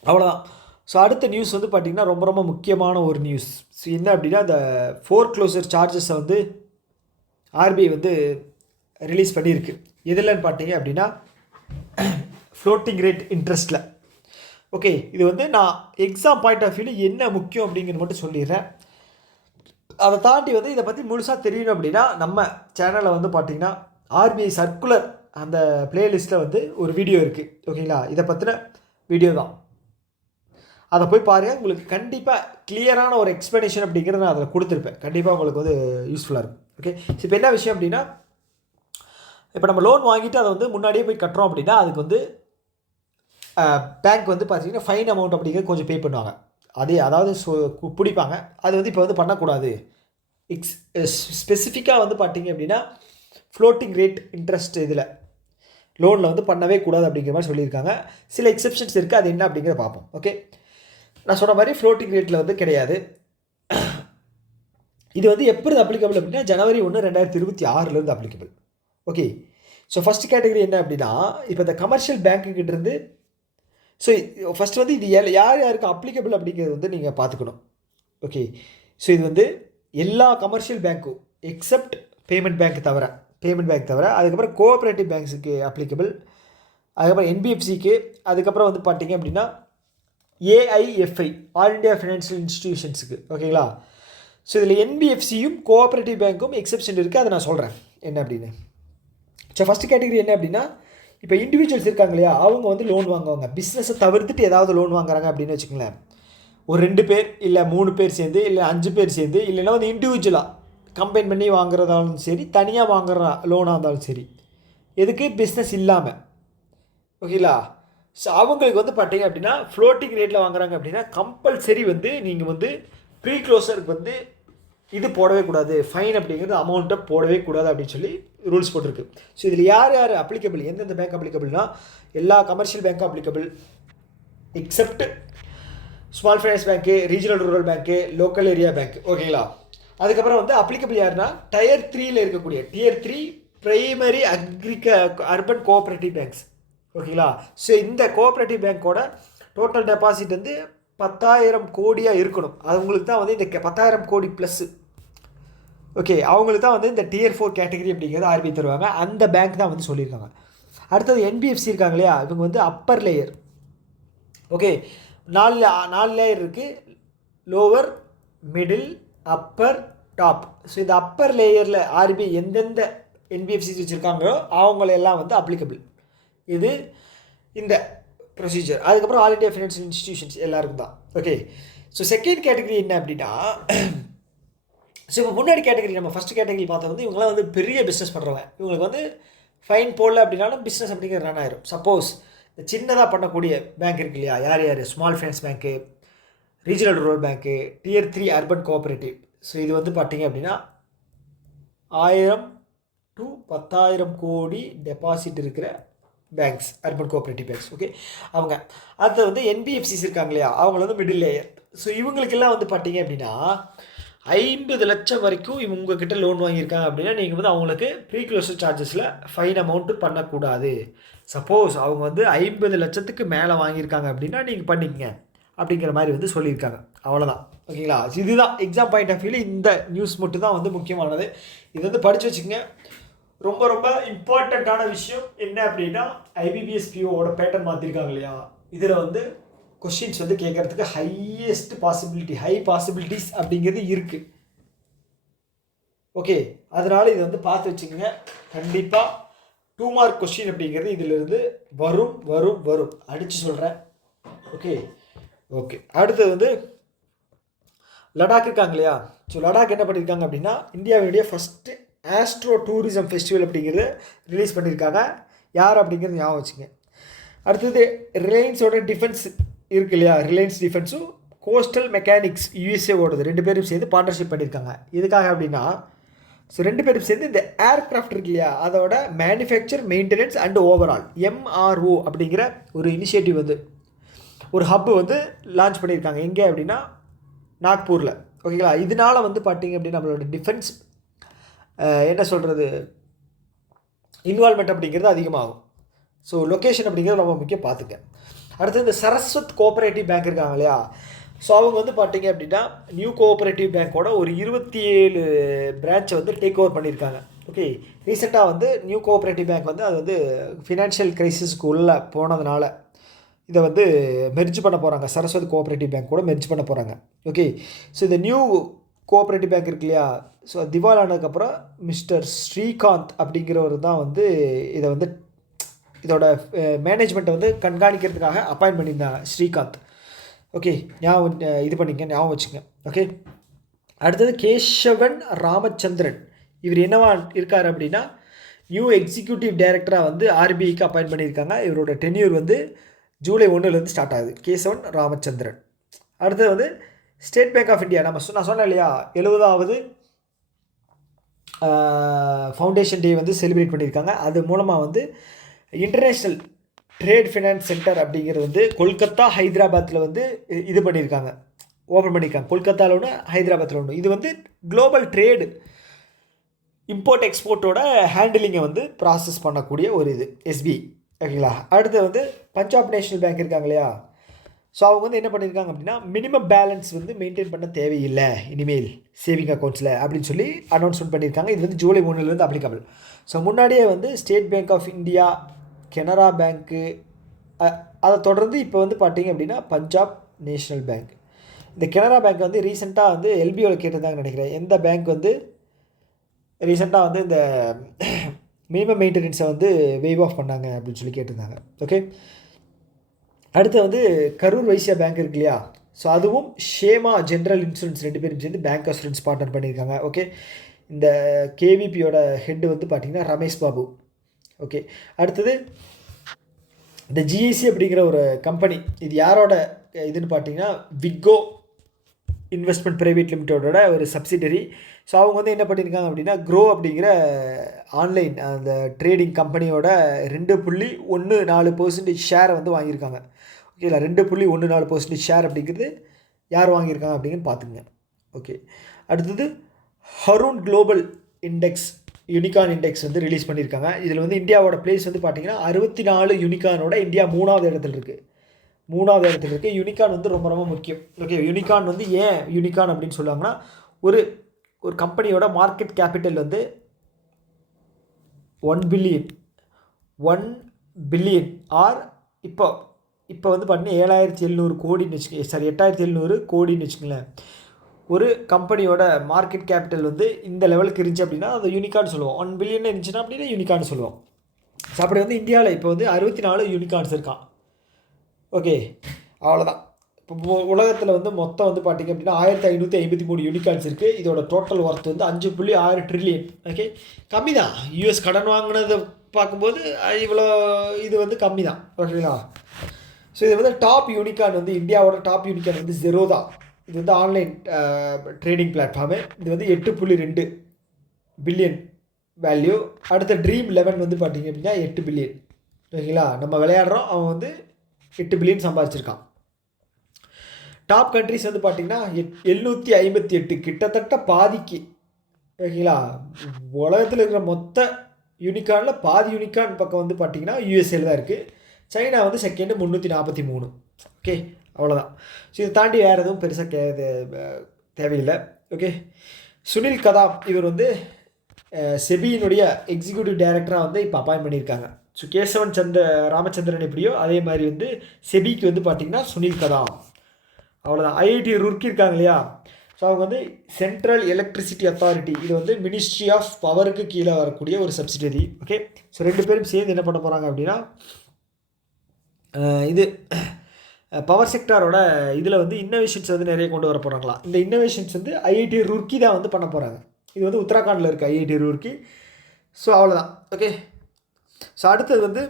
அவ்வளோதான். ஸோ அடுத்த நியூஸ் வந்து பார்த்திங்கன்னா ரொம்ப முக்கியமான ஒரு நியூஸ். ஸோ என்ன அப்படின்னா இந்த ஃபோர்க்ளோசர் சார்ஜஸை வந்து ஆர்பிஐ வந்து ரிலீஸ் பண்ணியிருக்கு. எதுலன்னு பார்த்தீங்க அப்படின்னா ஃப்ளோட்டிங் ரேட் இன்ட்ரெஸ்ட்டில். ஓகே, இது வந்து நான் எக்ஸாம் பாயிண்ட் ஆஃப் வியூவில் என்ன முக்கியம் அப்படிங்கிறது மட்டும் சொல்லிடுறேன். அதை தாண்டி வந்து இதை பற்றி முழுசாக தெரியணும் அப்படின்னா நம்ம சேனலில் வந்து பார்த்திங்கன்னா ஆர்பிஐ சர்க்குலர் அந்த பிளேலிஸ்ட்டில் வந்து ஒரு வீடியோ இருக்குது. ஓகேங்களா, இதை பற்றின வீடியோ தான், அதை போய் பாருங்கள். உங்களுக்கு கண்டிப்பாக கிளியரான ஒரு எக்ஸ்ப்ளனேஷன் அப்படிங்கிறத நான் அதில் கொடுத்துருப்பேன். கண்டிப்பாக உங்களுக்கு வந்து யூஸ்ஃபுல்லாக இருக்கும். ஓகே, இப்போ என்ன விஷயம் அப்படின்னா இப்போ நம்ம லோன் வாங்கிட்டு அதை வந்து முன்னாடியே போய் கட்டுறோம் அப்படின்னா அதுக்கு வந்து பேங்க் வந்து பார்த்திங்கன்னா ஃபைன் அமௌண்ட் அப்படிங்கிறது கொஞ்சம் பே பண்ணுவாங்க. அதாவது பிடிப்பாங்க. அது வந்து இப்போ வந்து பண்ணக்கூடாது. ஸ்பெசிஃபிக்காக வந்து பார்த்திங்க அப்படின்னா ஃப்ளோட்டிங் ரேட் இன்ட்ரெஸ்ட் இதில் லோனில் வந்து பண்ணவே கூடாது அப்படிங்கிற மாதிரி சொல்லியிருக்காங்க. சில எக்ஸெப்ஷன்ஸ் இருக்குது, அது என்ன அப்படிங்கிறத பார்ப்போம். ஓகே, நான் சொன்ன மாதிரி ஃப்ளோட்டிங் ரேட்டில் வந்து கிடையாது. இது வந்து எப்படி அப்ளிகபிள் அப்படின்னா ஜனவரி 1, 2026 applicable. Okay, so first category என்ன அப்படின்னா இப்போ இந்த கமர்ஷியல் பேங்க்குக்கிட்டேருந்து ஸோ ஃபஸ்ட் வந்து இது யாருக்கு அப்ளிகபிள் அப்படிங்கிறது வந்து நீங்கள் பார்த்துக்கணும். ஓகே, ஸோ இது வந்து எல்லா கமர்ஷியல் பேங்க்கும் எக்ஸப்ட் பேமெண்ட் பேங்க் தவிர அதுக்கப்புறம் கோஆப்ரேட்டிவ் பேங்க்ஸுக்கு அப்ளிகபிள், அதுக்கப்புறம் என்பிஎஃப்சிக்கு, அதுக்கப்புறம் வந்து பார்த்திங்க அப்படின்னா ஏஐஎஃப்ஐ ஆல் இண்டியா ஃபினான்ஷியல் இன்ஸ்டிடியூஷன்ஸுக்கு. ஓகேங்களா, ஸோ இதில் என்பிஎஃப்சியும் கோஆப்ரேட்டிவ் பேங்க்கும் எக்ஸப்ஷன் இருக்குது, அதை நான் சொல்கிறேன் என்ன அப்படின்னு. ஸோ ஃபஸ்ட்டு கேட்டகரி என்ன அப்படின்னா இப்போ இண்டிவிஜுவல்ஸ் இருக்காங்க இல்லையா, அவங்க வந்து லோன் வாங்குவாங்க. பிஸ்னஸை தவிர்த்துட்டு ஏதாவது லோன் வாங்குறாங்க அப்படின்னு வச்சுக்கோங்களேன். ஒரு 2 பேர் இல்லை 3 பேர் சேர்ந்து இல்லை 5 பேர் சேர்ந்து இல்லைன்னா வந்து இண்டிவிஜுவலாக கம்பைன் பண்ணி வாங்குறதாலும் சரி, தனியாக வாங்குற லோனாக இருந்தாலும் சரி, எதுக்கு பிஸ்னஸ் இல்லாமல். ஓகேங்களா, ஸோ அவங்களுக்கு வந்து பார்த்தீங்க அப்படின்னா ஃப்ளோட்டிங் ரேட்டில் வாங்குறாங்க அப்படின்னா கம்பல்சரி வந்து நீங்கள் வந்து ப்ரீ க்ளோசருக்கு வந்து இது போடவே கூடாது, ஃபைன் அப்படிங்கிறது அமௌண்ட்டை போடவே கூடாது அப்படின்னு சொல்லி ரூல்ஸ் போட்டிருக்கு. ஸோ இதில் யார் அப்ளிகபிள், எந்தெந்த பேங்க் அப்ளிகபிள்னா எல்லா கமர்ஷியல் பேங்க்கும் applicable except small finance bank, regional rural bank, local area bank. ஓகேங்களா, அதுக்கப்புறம் வந்து அப்ளிகபிள் யாருன்னா டயர் 3 இருக்கக்கூடிய tier 3 primary urban cooperative banks. ஓகேங்களா, ஸோ இந்த கோஆப்ரேட்டிவ் பேங்க்கோட டோட்டல் டெபாசிட் வந்து 10,000 கோடியாக இருக்கணும். அவங்களுக்கு தான் வந்து இந்த 10,000 கோடி ப்ளஸ்ஸு. ஓகே, அவங்களுக்கு தான் வந்து இந்த டியர் 4 கேட்டகரி அப்படிங்கிறது ஆர்பிஐ தருவாங்க. அந்த பேங்க் தான் வந்து சொல்லியிருக்காங்க. அடுத்தது என்பிஎஃப்சி இருக்காங்க இல்லையா, இவங்க வந்து அப்பர் லேயர். ஓகே, 4 லேயர் இருக்குது, lower, middle, upper, top. So இந்த அப்பர் லேயரில் ஆர்பிஐ எந்தெந்த என்பிஎஃப்சி வச்சுருக்காங்களோ அவங்களெல்லாம் வந்து அப்ளிகபிள் இது இந்த ப்ரொசீஜர். அதுக்கப்புறம் ஆல் இண்டியா ஃபினான்ஷியல் இன்ஸ்டிடியூஷன்ஸ் எல்லாருக்கும் தான். ஓகே, ஸோ செகண்ட் கேட்டகரி என்ன அப்படின்னா ஸோ இப்போ முன்னாடி கேட்டகரி நம்ம ஃபஸ்ட் கேட்டகரி பார்த்தா வந்து இவங்களாம் வந்து பெரிய பிஸ்னஸ் பண்ணுறவங்க. இவங்களுக்கு வந்து ஃபைன் போடல அப்படின்னாலும் பிஸ்னஸ் அப்படிங்கிறது ரன் ஆயிரும். சப்போஸ் இந்த சின்னதாக பண்ணக்கூடிய பேங்க் இருக்கு இல்லையா, யார் small finance bank, regional rural பேங்க்கு, டியர் 3 அர்பன் கோஆப்ரேட்டிவ். ஸோ இது வந்து பார்த்திங்க அப்படின்னா 1000 to 10,000 கோடி டெபாசிட் இருக்கிற banks, urban cooperative banks. Okay, அவங்க அடுத்து வந்து என்பிஎஃப்சிஸ் இருக்காங்க இல்லையா, அவங்க வந்து மிடில் லேயர். ஸோ இவங்களுக்கெல்லாம் வந்து பார்த்தீங்க அப்படின்னா 50 லட்சம் வரைக்கும் இவங்க உங்ககிட்ட லோன் வாங்கியிருக்காங்க அப்படின்னா நீங்கள் வந்து அவங்களுக்கு ப்ரீ க்ளோசர் சார்ஜஸில் ஃபைன் அமௌண்ட்டு பண்ணக்கூடாது. சப்போஸ் அவங்க வந்து 50 லட்சத்துக்கு மேலே வாங்கியிருக்காங்க அப்படின்னா நீங்கள் பண்ணிக்கங்க அப்படிங்கிற மாதிரி வந்து சொல்லியிருக்காங்க. அவ்வளோதான். ஓகேங்களா, இதுதான் எக்ஸாம் பாயிண்ட் ஆஃப் வியூவில் இந்த நியூஸ் மட்டும் தான் வந்து முக்கியமானது. இது வந்து படித்து வச்சுக்கோங்க. ரொம்ப ரொம்ப இம்பார்ட்டண்ட்டான விஷயம் என்ன அப்படின்னா ஐபிபிஎஸ் பிஓவோட பேட்டர்ன் மாற்றிருக்காங்க இல்லையா, இதில் வந்து கொஷின்ஸ் வந்து கேட்குறதுக்கு ஹை பாசிபிலிட்டிஸ் அப்படிங்கிறது இருக்குது. ஓகே, அதனால் இதை வந்து பார்த்து வச்சுக்கோங்க. கண்டிப்பாக 2 மார்க் கொஷின் அப்படிங்கிறது இதிலிருந்து வரும் வரும் வரும் அடித்து சொல்கிறேன். ஓகே ஓகே அடுத்தது வந்து லடாக் இருக்காங்க இல்லையா. ஸோ லடாக் என்ன பண்ணியிருக்காங்க அப்படின்னா இந்தியாவுடைய ஃபஸ்ட்டு ஆஸ்ட்ரோ டூரிசம் ஃபெஸ்டிவல் அப்படிங்கிறது ரிலீஸ் பண்ணியிருக்காங்க. யார் அப்படிங்கிறது ஞாபகம் வச்சுங்க. அடுத்தது ரிலையன்ஸோட டிஃபென்ஸ் இருக்குது இல்லையா, ரிலையன்ஸ் டிஃபென்ஸும் கோஸ்டல் மெக்கானிக்ஸ் யூஎஸ்ஏவோடது 2 பேரும் சேர்ந்து பார்ட்னர்ஷிப் பண்ணியிருக்காங்க. எதுக்காக அப்படின்னா ஸோ 2 பேரும் சேர்ந்து இந்த ஏர்க்ராஃப்ட் இருக்கு இல்லையா, அதோட manufacture maintenance and overall MRO அப்படிங்கிற ஒரு இனிஷியேட்டிவ் வந்து ஒரு ஹப்பு வந்து லான்ச் பண்ணியிருக்காங்க. எங்கே அப்படின்னா நாக்பூரில். ஓகேங்களா, இதனால் வந்து பார்த்தீங்க அப்படின்னா நம்மளோட டிஃபென்ஸ் என்ன சொல்கிறது இன்வால்மெண்ட் அப்படிங்கிறது அதிகமாகும். ஸோ லொக்கேஷன் அப்படிங்கிறது ரொம்ப முக்கியம், பார்த்துக்க. அடுத்து இந்த சரஸ்வத் கோஆப்ரேட்டிவ் பேங்க் இருக்காங்க இல்லையா, ஸோ அவங்க வந்து பார்த்தீங்க அப்படின்னா நியூ கோஆப்ரேட்டிவ் பேங்க்கோட ஒரு 27 பிரான்ச்சை வந்து டேக் ஓவர் பண்ணியிருக்காங்க. ஓகே, ரீசெண்டாக வந்து நியூ கோஆப்ரேட்டிவ் பேங்க் வந்து அது வந்து ஃபினான்ஷியல் க்ரைசிஸ்க்கு உள்ளே போனதுனால இதை வந்து மெர்ஜ் பண்ண போகிறாங்க, சரஸ்வதி கோஆப்ரேட்டிவ் பேங்க் கூட மெர்ஜ் பண்ண போகிறாங்க. ஓகே, ஸோ இந்த நியூ கோஆப்ரேட்டிவ் பேங்க் இருக்கு இல்லையா, ஸோ திவால் ஆனதுக்கப்புறம் மிஸ்டர் ஸ்ரீகாந்த் அப்படிங்கிறவர் தான் வந்து இதை வந்து இதோட மேனேஜ்மெண்ட்டை வந்து கண்காணிக்கிறதுக்காக அப்பாயின்ட் பண்ணியிருந்தாங்க, ஸ்ரீகாந்த். ஓகே, இது பண்ணிங்க, ஞாபகம் வச்சுங்க. ஓகே, அடுத்தது கேசவன் ராமச்சந்திரன். இவர் என்னவா இருக்கார் அப்படின்னா நியூ எக்ஸிக்யூட்டிவ் டைரக்டராக வந்து ஆர்பிஐக்கு அப்பாயின்ட் பண்ணியிருக்காங்க. இவரோட டென்யூர் வந்து ஜூலை 1 ஸ்டார்ட் ஆகுது. கேசவன் ராமச்சந்திரன். அடுத்தது வந்து ஸ்டேட் பேங்க் ஆஃப் இந்தியா. நான் சொன்னேன் இல்லையா 70வது ஃபவுண்டேஷன் டே வந்து செலிப்ரேட் பண்ணியிருக்காங்க. அது மூலமாக வந்து இன்டர்நேஷ்னல் ட்ரேட் ஃபினான்ஸ் சென்டர் அப்படிங்கிறது வந்து கொல்கத்தா ஹைதராபாத்தில் வந்து இது பண்ணியிருக்காங்க, ஓப்பன் பண்ணியிருக்காங்க. கொல்கத்தாவில் ஒன்று, ஹைதராபாத்தில் ஒன்று. இது வந்து குளோபல் ட்ரேடு இம்போர்ட் எக்ஸ்போர்ட்டோட ஹேண்டிலிங்கை வந்து ப்ராசஸ் பண்ணக்கூடிய ஒரு இது எஸ்பிஐ. ஓகேங்களா, அடுத்து வந்து பஞ்சாப் நேஷ்னல் பேங்க் இருக்காங்க இல்லையா, ஸோ அவங்க வந்து என்ன பண்ணியிருக்காங்க அப்படின்னா மினிமம் பேலன்ஸ் வந்து மெயின்டைன் பண்ண தேவையில்லை இனிமேல் சேவிங் அக்கௌண்ட்ஸில் அப்படின்னு சொல்லி அனௌன்ஸ்மெண்ட் பண்ணியிருக்காங்க. இது வந்து ஜூலை 1 அப்ளிகபிள். ஸோ முன்னாடியே வந்து State Bank of India, Canara Bank, அதை தொடர்ந்து இப்போ வந்து பார்த்தீங்க அப்படின்னா பஞ்சாப் நேஷ்னல் பேங்க். இந்த கனரா பேங்க் வந்து ரீசெண்டாக வந்து எல்பிஓவில் கேட்டிருந்தாங்கன்னு நினைக்கிறேன். எந்த பேங்க் வந்து ரீசெண்டாக வந்து இந்த மினிமம் மெயின்டெனன்ஸை வந்து வேவ் ஆஃப் பண்ணாங்க அப்படின்னு சொல்லி கேட்டிருந்தாங்க. ஓகே, அடுத்து வந்து கரூர் வைசியா பேங்க் இருக்கு இல்லையா, ஸோ அதுவும் ஷேமா ஜென்ரல் இன்சூரன்ஸ் 2 பேரும் சேர்ந்து பேங்க் அசூரன்ஸ் பார்ட்னர் பண்ணியிருக்காங்க. ஓகே, இந்த கேவிபியோட ஹெட்டு வந்து பார்த்திங்கன்னா ரமேஷ் பாபு. ஓகே, அடுத்தது இந்த ஜிஐசி அப்படிங்கிற ஒரு கம்பெனி, இது யாரோட இதுன்னு பார்த்தீங்கன்னா விக்கோ இன்வெஸ்ட்மெண்ட் ப்ரைவேட் லிமிட்டோட ஒரு சப்சிடரி. ஸோ அவங்க வந்து என்ன பண்ணியிருக்காங்க அப்படின்னா க்ரோ அப்படிங்கிற ஆன்லைன் அந்த ட்ரேடிங் கம்பெனியோட 2.14% ஷேரை வந்து வாங்கியிருக்காங்க. ஓகேங்களா, 2.14% ஷேர் அப்படிங்கிறது யார் வாங்கியிருக்காங்க அப்படிங்கிறது பார்த்துங்க. ஓகே, அடுத்தது Haroon global index unicorn index வந்து ரிலீஸ் பண்ணியிருக்காங்க. இதில் வந்து இந்தியாவோட பிளேஸ் வந்து பார்த்திங்கன்னா 64 யூனிகார்னோட இந்தியா 3வது இடத்துல இருக்குது. யூனிகார்ன் வந்து ரொம்ப ரொம்ப முக்கியம். ஓகே, யூனிகார்ன் வந்து ஏன் யூனிகார்ன் அப்படின்னு சொல்லுவாங்கன்னா ஒரு கம்பெனியோட மார்க்கெட் கேபிட்டல் வந்து 1 பில்லியன் ஆர் இப்போ வந்து பார்த்தீங்கன்னா 7,700 கோடின்னு வச்சுக்கோங்க, 8,700 கோடின்னு வச்சுக்கோங்களேன். ஒரு கம்பெனியோட மார்க்கெட் கேபிட்டல் வந்து இந்த லெவலுக்கு இருந்துச்சு அப்படின்னா அது யூனிகார்ன் சொல்லுவோம். 1 பில்லியன் இருந்துச்சுன்னா அப்படின்னா யூனிகார்ன் சொல்லுவோம். ஸோ அப்படி வந்து இந்தியாவில் இப்போ வந்து 64 யூனிகார்ன்ஸ் இருக்கான். ஓகே, அவ்வளோதான். இப்போ உலகத்தில் வந்து மொத்தம் வந்து பார்த்திங்க அப்படின்னா 1,553 யூனிகார்ன்ஸ் இருக்குது. இதோட டோட்டல் ஒர்த் வந்து 5.6 ட்ரில்லியன். ஓகே, கம்மி தான். யூஎஸ் கடன் வாங்கினதை பார்க்கும்போது இவ்வளோ இது வந்து கம்மி தான். ஓகேங்களா, ஸோ இது வந்து டாப் யூனிகார்ன் வந்து இந்தியாவோட டாப் யூனிகார்ன் வந்து ஜெரோதா. இது வந்து ஆன்லைன் ட்ரேடிங் பிளாட்ஃபார்மு. இது வந்து 8.2 பில்லியன் வேல்யூ. அடுத்த ட்ரீம் 11 வந்து பார்த்திங்க அப்படின்னா 8 பில்லியன். ஓகேங்களா. நம்ம விளையாடுறோம், அவன் வந்து 8 பில்லியன் சம்பாதிச்சிருக்கான். டாப் கண்ட்ரிஸ் வந்து பார்த்திங்கன்னா 758, கிட்டத்தட்ட பாதிக்கு. ஓகேங்களா. உலகத்தில் இருக்கிற மொத்த யூனிகார்னில் பாதி யூனிகார்ன் பக்கம் வந்து பார்த்திங்கன்னா யூஎஸ்ஏல தான் இருக்குது. சைனா வந்து செகண்டு 343. ஓகே, அவ்வளோதான். ஸோ இதை தாண்டி வேறு எதுவும் பெருசாக தேவையில்லை. ஓகே, சுனில் கதாம் இவர் வந்து செபியினுடைய எக்ஸிக்யூட்டிவ் டைரக்டராக வந்து இப்போ அப்பாயின்ட் பண்ணியிருக்காங்க. ஸோ கேசவன் ராமச்சந்திரன் எப்படியோ அதே மாதிரி வந்து செபிக்கு வந்து பார்த்திங்கன்னா சுனில் கதாம். அவ்வளோதான். ஐஐடி ரூர்க்கி இருக்காங்க இல்லையா, ஸோ அவங்க வந்து சென்ட்ரல் எலக்ட்ரிசிட்டி அத்தாரிட்டி, இது வந்து மினிஸ்ட்ரி ஆஃப் பவருக்கு கீழே வரக்கூடிய ஒரு சப்சிடரி. ஓகே, ஸோ 2 பேரும் சேர்ந்து என்ன பண்ண போகிறாங்க அப்படின்னா இது பவர் செக்டாரோட இதில் வந்து இன்னோவேஷன்ஸ் வந்து நிறைய கொண்டு வர போகிறாங்களா. இந்த இன்னோவேஷன்ஸ் வந்து ஐஐடி ரூர்க்கி தான் வந்து பண்ண போகிறாங்க. இது வந்து உத்தராகண்டில் இருக்குது ஐஐடி ரூர்க்கி. ஸோ அவ்வளோதான். ஓகே, ஸோ அடுத்தது வந்து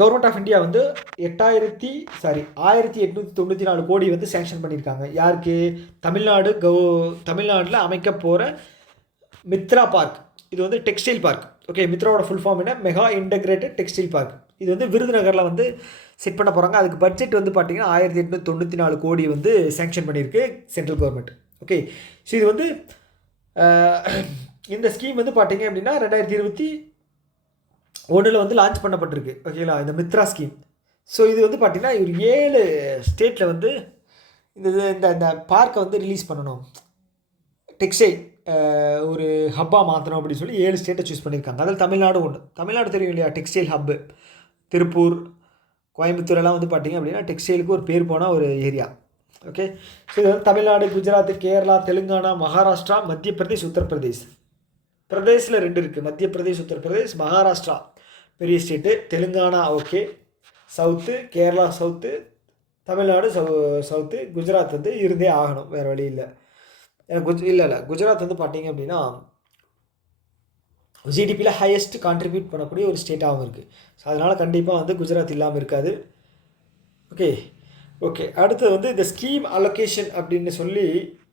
கவர்மெண்ட் ஆஃப் இந்தியா வந்து 1894 கோடி வந்து சேங்ஷன் பண்ணியிருக்காங்க. யாருக்கு? தமிழ்நாட்டில் அமைக்க போகிற மித்ரா பார்க். இது வந்து டெக்ஸ்டைல் பார்க். ஓகே, மித்ராவோட ஃபுல் ஃபார்ம் என்ன? Mega integrated textile park. இது வந்து விருதுநகரில் வந்து செட் பண்ண போகிறாங்க. அதுக்கு பட்ஜெட் வந்து பார்த்திங்கன்னா 1894 கோடி வந்து சேங்ஷன் பண்ணியிருக்கு சென்ட்ரல் கவர்மெண்ட். ஓகே, ஸோ இது வந்து இந்த ஸ்கீம் வந்து பார்த்திங்க அப்படின்னா 2021 வந்து லான்ச் பண்ணப்பட்டிருக்கு. ஓகேங்களா, இந்த மித்ரா ஸ்கீம். ஸோ இது வந்து பார்த்திங்கன்னா ஒரு 7 ஸ்டேட்டில் வந்து இந்த இந்த பார்க்கை வந்து ரிலீஸ் பண்ணணும், டெக்ஸ்டைல் ஒரு ஹப்பாக மாற்றணும் அப்படின்னு சொல்லி 7 ஸ்டேட்டை சூஸ் பண்ணியிருக்காங்க. அதில் தமிழ்நாடு ஒன்று. தமிழ்நாடு தெரியும் இல்லையா, டெக்ஸ்டைல் ஹப்பு. திருப்பூர், கோயம்புத்தூர் எல்லாம் வந்து பார்த்திங்க அப்படின்னா டெக்ஸ்டைலுக்கு ஒரு பேர் போன ஒரு ஏரியா. ஓகே, ஸோ இது வந்து தமிழ்நாடு, குஜராத், கேரளா, தெலுங்கானா, மகாராஷ்டிரா, மத்திய பிரதேஷ், உத்தரப்பிரதேஷ். பிரதேஷில் 2 இருக்குது, மத்திய பிரதேஷ், உத்தரப்பிரதேஷ். மகாராஷ்டிரா பெரிய state, Telangana okay south, Kerala south, Tamil Nadu south, Gujarat வந்து இருந்தே ஆகணும், வேறு வழி இல்லை. இல்லை குஜராத் வந்து பார்த்தீங்க அப்படின்னா ஜிடிபியில் ஹையஸ்ட் கான்ட்ரிபியூட் பண்ணக்கூடிய ஒரு ஸ்டேட்டாகவும் இருக்குது. ஸோ அதனால் கண்டிப்பாக வந்து குஜராத் இல்லாமல் இருக்காது. ஓகே ஓகே அடுத்தது வந்து இந்த ஸ்கீம் அலோகேஷன் அப்படின்னு சொல்லி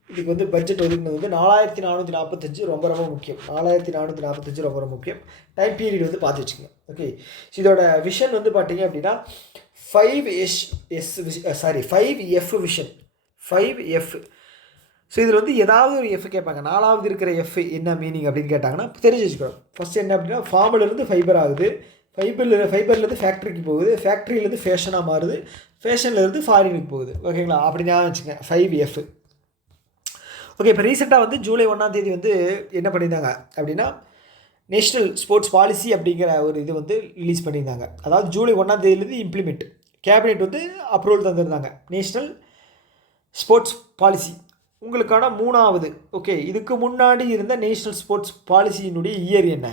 இதுக்கு வந்து பட்ஜெட் ஒதுக்குனது வந்து 4445 ரொம்ப ரொம்ப முக்கியம். 4445 ரொம்ப ரொம்ப முக்கியம். டைம் பீரியட் வந்து பார்த்து வச்சுக்கோங்க. ஓகே, ஸோ இதோட விஷன் வந்து பார்த்தீங்க அப்படின்னா 5F விஷன், 5F. ஸோ இதில் வந்து ஏதாவது ஒரு எஃப் கேட்பாங்க. 4வது இருக்கிற எஃப் என்ன மீனிங் அப்படின்னு கேட்டாங்கன்னா தெரிஞ்சு வச்சுக்கணும். ஃபஸ்ட்டு என்ன அப்படின்னா ஃபார்மிலேருந்து ஃபைபர் ஆகுது, ஃபைபர்லேருந்து ஃபேக்ட்ரிக்கு போகுது, ஃபேக்ட்ரியிலேருந்து ஃபேஷனாக மாறுது, ஃபேஷன்லேருந்து ஃபாரினுக்கு போகுது. ஓகேங்களா, அப்படி ஞாபகம் வச்சுக்கோங்க 5F. ஓகே, இப்போ ரீசெண்டாக வந்து ஜூலை 1ஆம் தேதி வந்து என்ன பண்ணியிருந்தாங்க அப்படின்னா நேஷ்னல் ஸ்போர்ட்ஸ் பாலிசி அப்படிங்கிற ஒரு இது வந்து ரிலீஸ் பண்ணியிருந்தாங்க. அதாவது ஜூலை 1ஆம் தேதியிலேருந்து இம்ப்ளிமெண்ட் கேபினெட் வந்து அப்ரூவல் தந்திருந்தாங்க. நேஷ்னல் ஸ்போர்ட்ஸ் பாலிசி உங்களுக்கான 3வது. ஓகே, இதுக்கு முன்னாடி இருந்த நேஷ்னல் ஸ்போர்ட்ஸ் பாலிசியினுடைய இயர் என்ன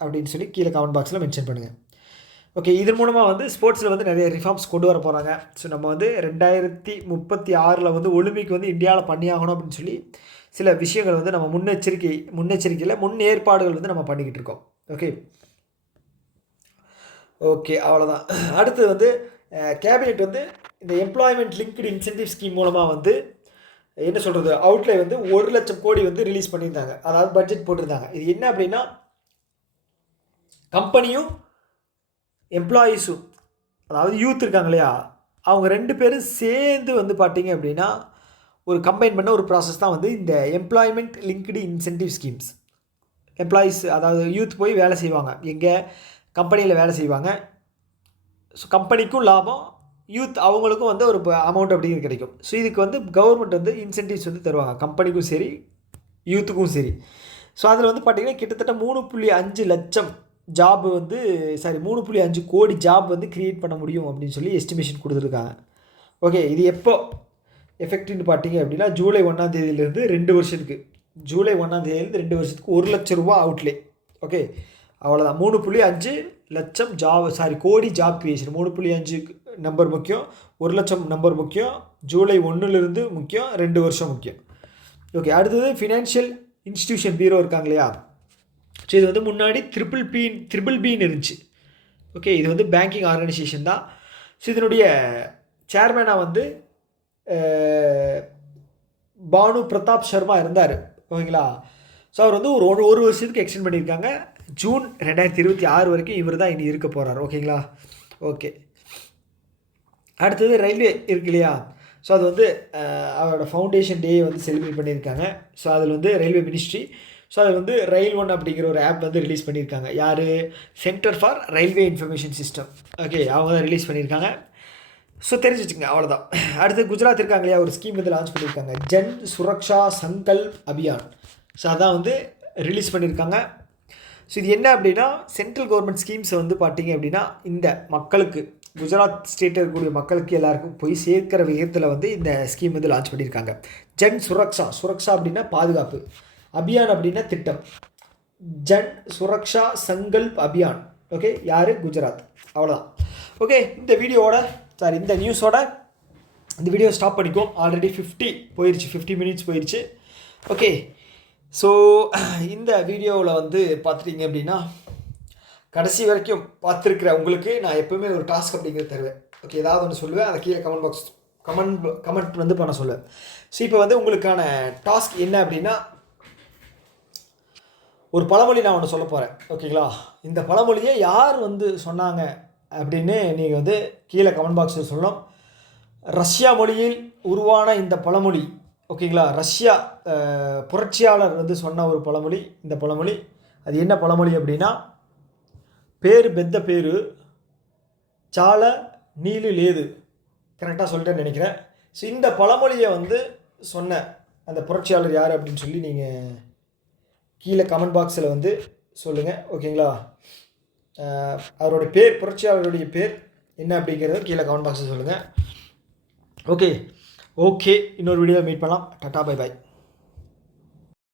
அப்படின்னு சொல்லி கீழே கமெண்ட் பாக்ஸில் மென்ஷன் பண்ணுங்கள். ஓகே, இதன் மூலமாக வந்து ஸ்போர்ட்ஸில் வந்து நிறைய ரிஃபார்ம்ஸ் கொண்டு வர போகிறாங்க. ஸோ நம்ம வந்து 2036 வந்து ஒலிம்பிக் வந்து இந்தியாவில் பண்ணியாகணும் அப்படின்னு சொல்லி சில விஷயங்கள் வந்து நம்ம முன்னெச்சரிக்கையில் முன் ஏற்பாடுகள் வந்து நம்ம பண்ணிக்கிட்டு இருக்கோம். ஓகே அவ்வளோதான். அடுத்தது வந்து கேபினெட் வந்து இந்த எம்ப்ளாய்மெண்ட் லிங்க்டு இன்சென்டிவ் ஸ்கீம் மூலமாக வந்து என்ன சொல்கிறது அவுட்லே வந்து 1 லட்சம் கோடி வந்து ரிலீஸ் பண்ணியிருந்தாங்க. அதாவது பட்ஜெட் போட்டிருந்தாங்க. இது என்ன அப்படின்னா கம்பெனியும் எம்ப்ளாயீஸும், அதாவது யூத் இருக்காங்க இல்லையா, அவங்க 2 பேரும் சேர்ந்து வந்து பார்த்திங்க அப்படின்னா ஒரு கம்பைன் பண்ண ஒரு ப்ராசஸ் தான் வந்து இந்த employment linked incentive schemes. Employees அதாவது யூத் போய் வேலை செய்வாங்க, எங்கள் கம்பெனியில் வேலை செய்வாங்க. ஸோ கம்பெனிக்கும் லாபம், யூத் அவங்களுக்கும் வந்து ஒரு அமௌண்ட் அப்படிங்கிறது கிடைக்கும். ஸோ இதுக்கு வந்து கவர்மெண்ட் வந்து இன்சென்டிவ்ஸ் வந்து தருவாங்க, கம்பெனிக்கும் சரி யூத்துக்கும் சரி. ஸோ அதில் வந்து பார்த்திங்கன்னா கிட்டத்தட்ட 3.5 லட்சம் ஜாப் வந்து 3.5 கோடி ஜாப் வந்து க்ரியேட் பண்ண முடியும் அப்படின்னு சொல்லி எஸ்டிமேஷன் கொடுத்துருக்காங்க. ஓகே, இது எப்போ எஃபெக்ட்னு பார்த்தீங்க அப்படின்னா ஜூலை 1ஆம் தேதியிலேருந்து 2 வருஷத்துக்கு, ஜூலை 1ஆம் தேதியிலேருந்து 2 வருஷத்துக்கு 1 லட்சம் ரூபா அவுட்லே. ஓகே, அவ்வளோதான். 3.5 லட்சம் கோடி ஜாப் க்ரியேஷன். 3.5 நம்பர் முக்கியம், 1 லட்சம் நம்பர் முக்கியம், ஜூலை 1லேருந்து முக்கியம், 2 வருஷம் முக்கியம். ஓகே, அடுத்தது ஃபினான்ஷியல் இன்ஸ்டிடியூஷன் பீரோ இருக்காங்க இல்லையா. ஸோ இது வந்து முன்னாடி ட்ரிபிள் பின்னு இருந்துச்சு. ஓகே, இது வந்து பேங்கிங் ஆர்கனைசேஷன் தான். ஸோ இதனுடைய சேர்மேனாக வந்து பானு பிரதாப் சர்மா இருந்தார். ஓகேங்களா. ஸோ அவர் வந்து ஒரு வருஷத்துக்கு எக்ஸ்டெண்ட் பண்ணியிருக்காங்க. ஜூன் 2026 வரைக்கும் இவர் தான் இனி இருக்க போகிறார். ஓகேங்களா? ஓகே. அடுத்தது ரயில்வே இருக்கு இல்லையா? ஸோ அது வந்து அவரோட ஃபவுண்டேஷன் டே வந்து செலிப்ரேட் பண்ணியிருக்காங்க. ஸோ அதில் வந்து ரயில்வே மினிஸ்ட்ரி ஸோ அது வந்து ரயில் ஒன் அப்படிங்கிற ஒரு ஆப் வந்து ரிலீஸ் பண்ணியிருக்காங்க. யார்? Centre for railway information system. Okay, அவங்க தான் ரிலீஸ் பண்ணியிருக்காங்க. ஸோ தெரிஞ்சு வச்சுக்கோங்க, அவ்வளோதான். அடுத்து குஜராத் இருக்காங்க இல்லையா, ஒரு ஸ்கீம் வந்து லான்ச் பண்ணியிருக்காங்க, ஜன் சுரக்ஷா சங்கல்ப் அபியான். ஸோ அதான் வந்து ரிலீஸ் பண்ணியிருக்காங்க. ஸோ இது என்ன அப்படின்னா, சென்ட்ரல் கவர்மெண்ட் ஸ்கீம்ஸை வந்து பார்த்தீங்க அப்படின்னா இந்த மக்களுக்கு, குஜராத் ஸ்டேட்டில் இருக்கக்கூடிய மக்களுக்கு எல்லாருக்கும் போய் சேர்க்கிற விதத்தில் வந்து இந்த ஸ்கீம் வந்து லான்ச் பண்ணியிருக்காங்க. ஜன் சுரக்ஷா, சுரக்ஷா அப்படின்னா பாதுகாப்பு, அபியான் அப்படின்னா திட்டம். ஜன் சுரக்ஷா சங்கல்ப் அபியான். ஓகே, யார்? குஜராத். அவ்வளோதான். ஓகே, இந்த நியூஸோட இந்த வீடியோ ஸ்டாப் பண்ணிக்கும். ஆல்ரெடி 50 மினிட்ஸ் போயிடுச்சு. ஓகே, ஸோ இந்த வீடியோவில் வந்து பார்த்துட்டிங்க அப்படின்னா கடைசி வரைக்கும் பார்த்துருக்குற உங்களுக்கு நான் எப்போவுமே ஒரு டாஸ்க் அப்படிங்கிறது தருவேன். ஓகே, ஏதாவது ஒன்று சொல்லுவேன், அதை கீழே கமெண்ட் வந்து பண்ண சொல்லுவேன். ஸோ இப்போ வந்து உங்களுக்கான டாஸ்க் என்ன அப்படின்னா, ஒரு பழமொழி நான் ஒன்று சொல்ல போகிறேன். ஓகேங்களா? இந்த பழமொழியை யார் வந்து சொன்னாங்க அப்படின்னு நீங்கள் வந்து கீழே கமெண்ட் பாக்ஸில் சொல்லணும். ரஷ்யா மொழியில் உருவான இந்த பழமொழி. ஓகேங்களா? ரஷ்யா புரட்சியாளர் வந்து சொன்ன ஒரு பழமொழி. இந்த பழமொழி அது என்ன பழமொழி அப்படின்னா, பேரு பெத்த பேரு சால நீலு லேது. கரெக்டாக சொல்லிட்டேன்னு நினைக்கிறேன். ஸோ இந்த பழமொழியை வந்து சொன்ன அந்த புரட்சியாளர் யார் அப்படின்னு சொல்லி நீங்கள் கீழே கமெண்ட் பாக்ஸில் வந்து சொல்லுங்கள். ஓகேங்களா? அவருடைய பேர், புரட்சியாளருடைய பேர் என்ன அப்படிங்கிறத கீழே கமெண்ட் பாக்ஸில் சொல்லுங்கள். ஓகே, இன்னொரு வீடியோவில் மீட் பண்ணலாம். Tata, bye bye.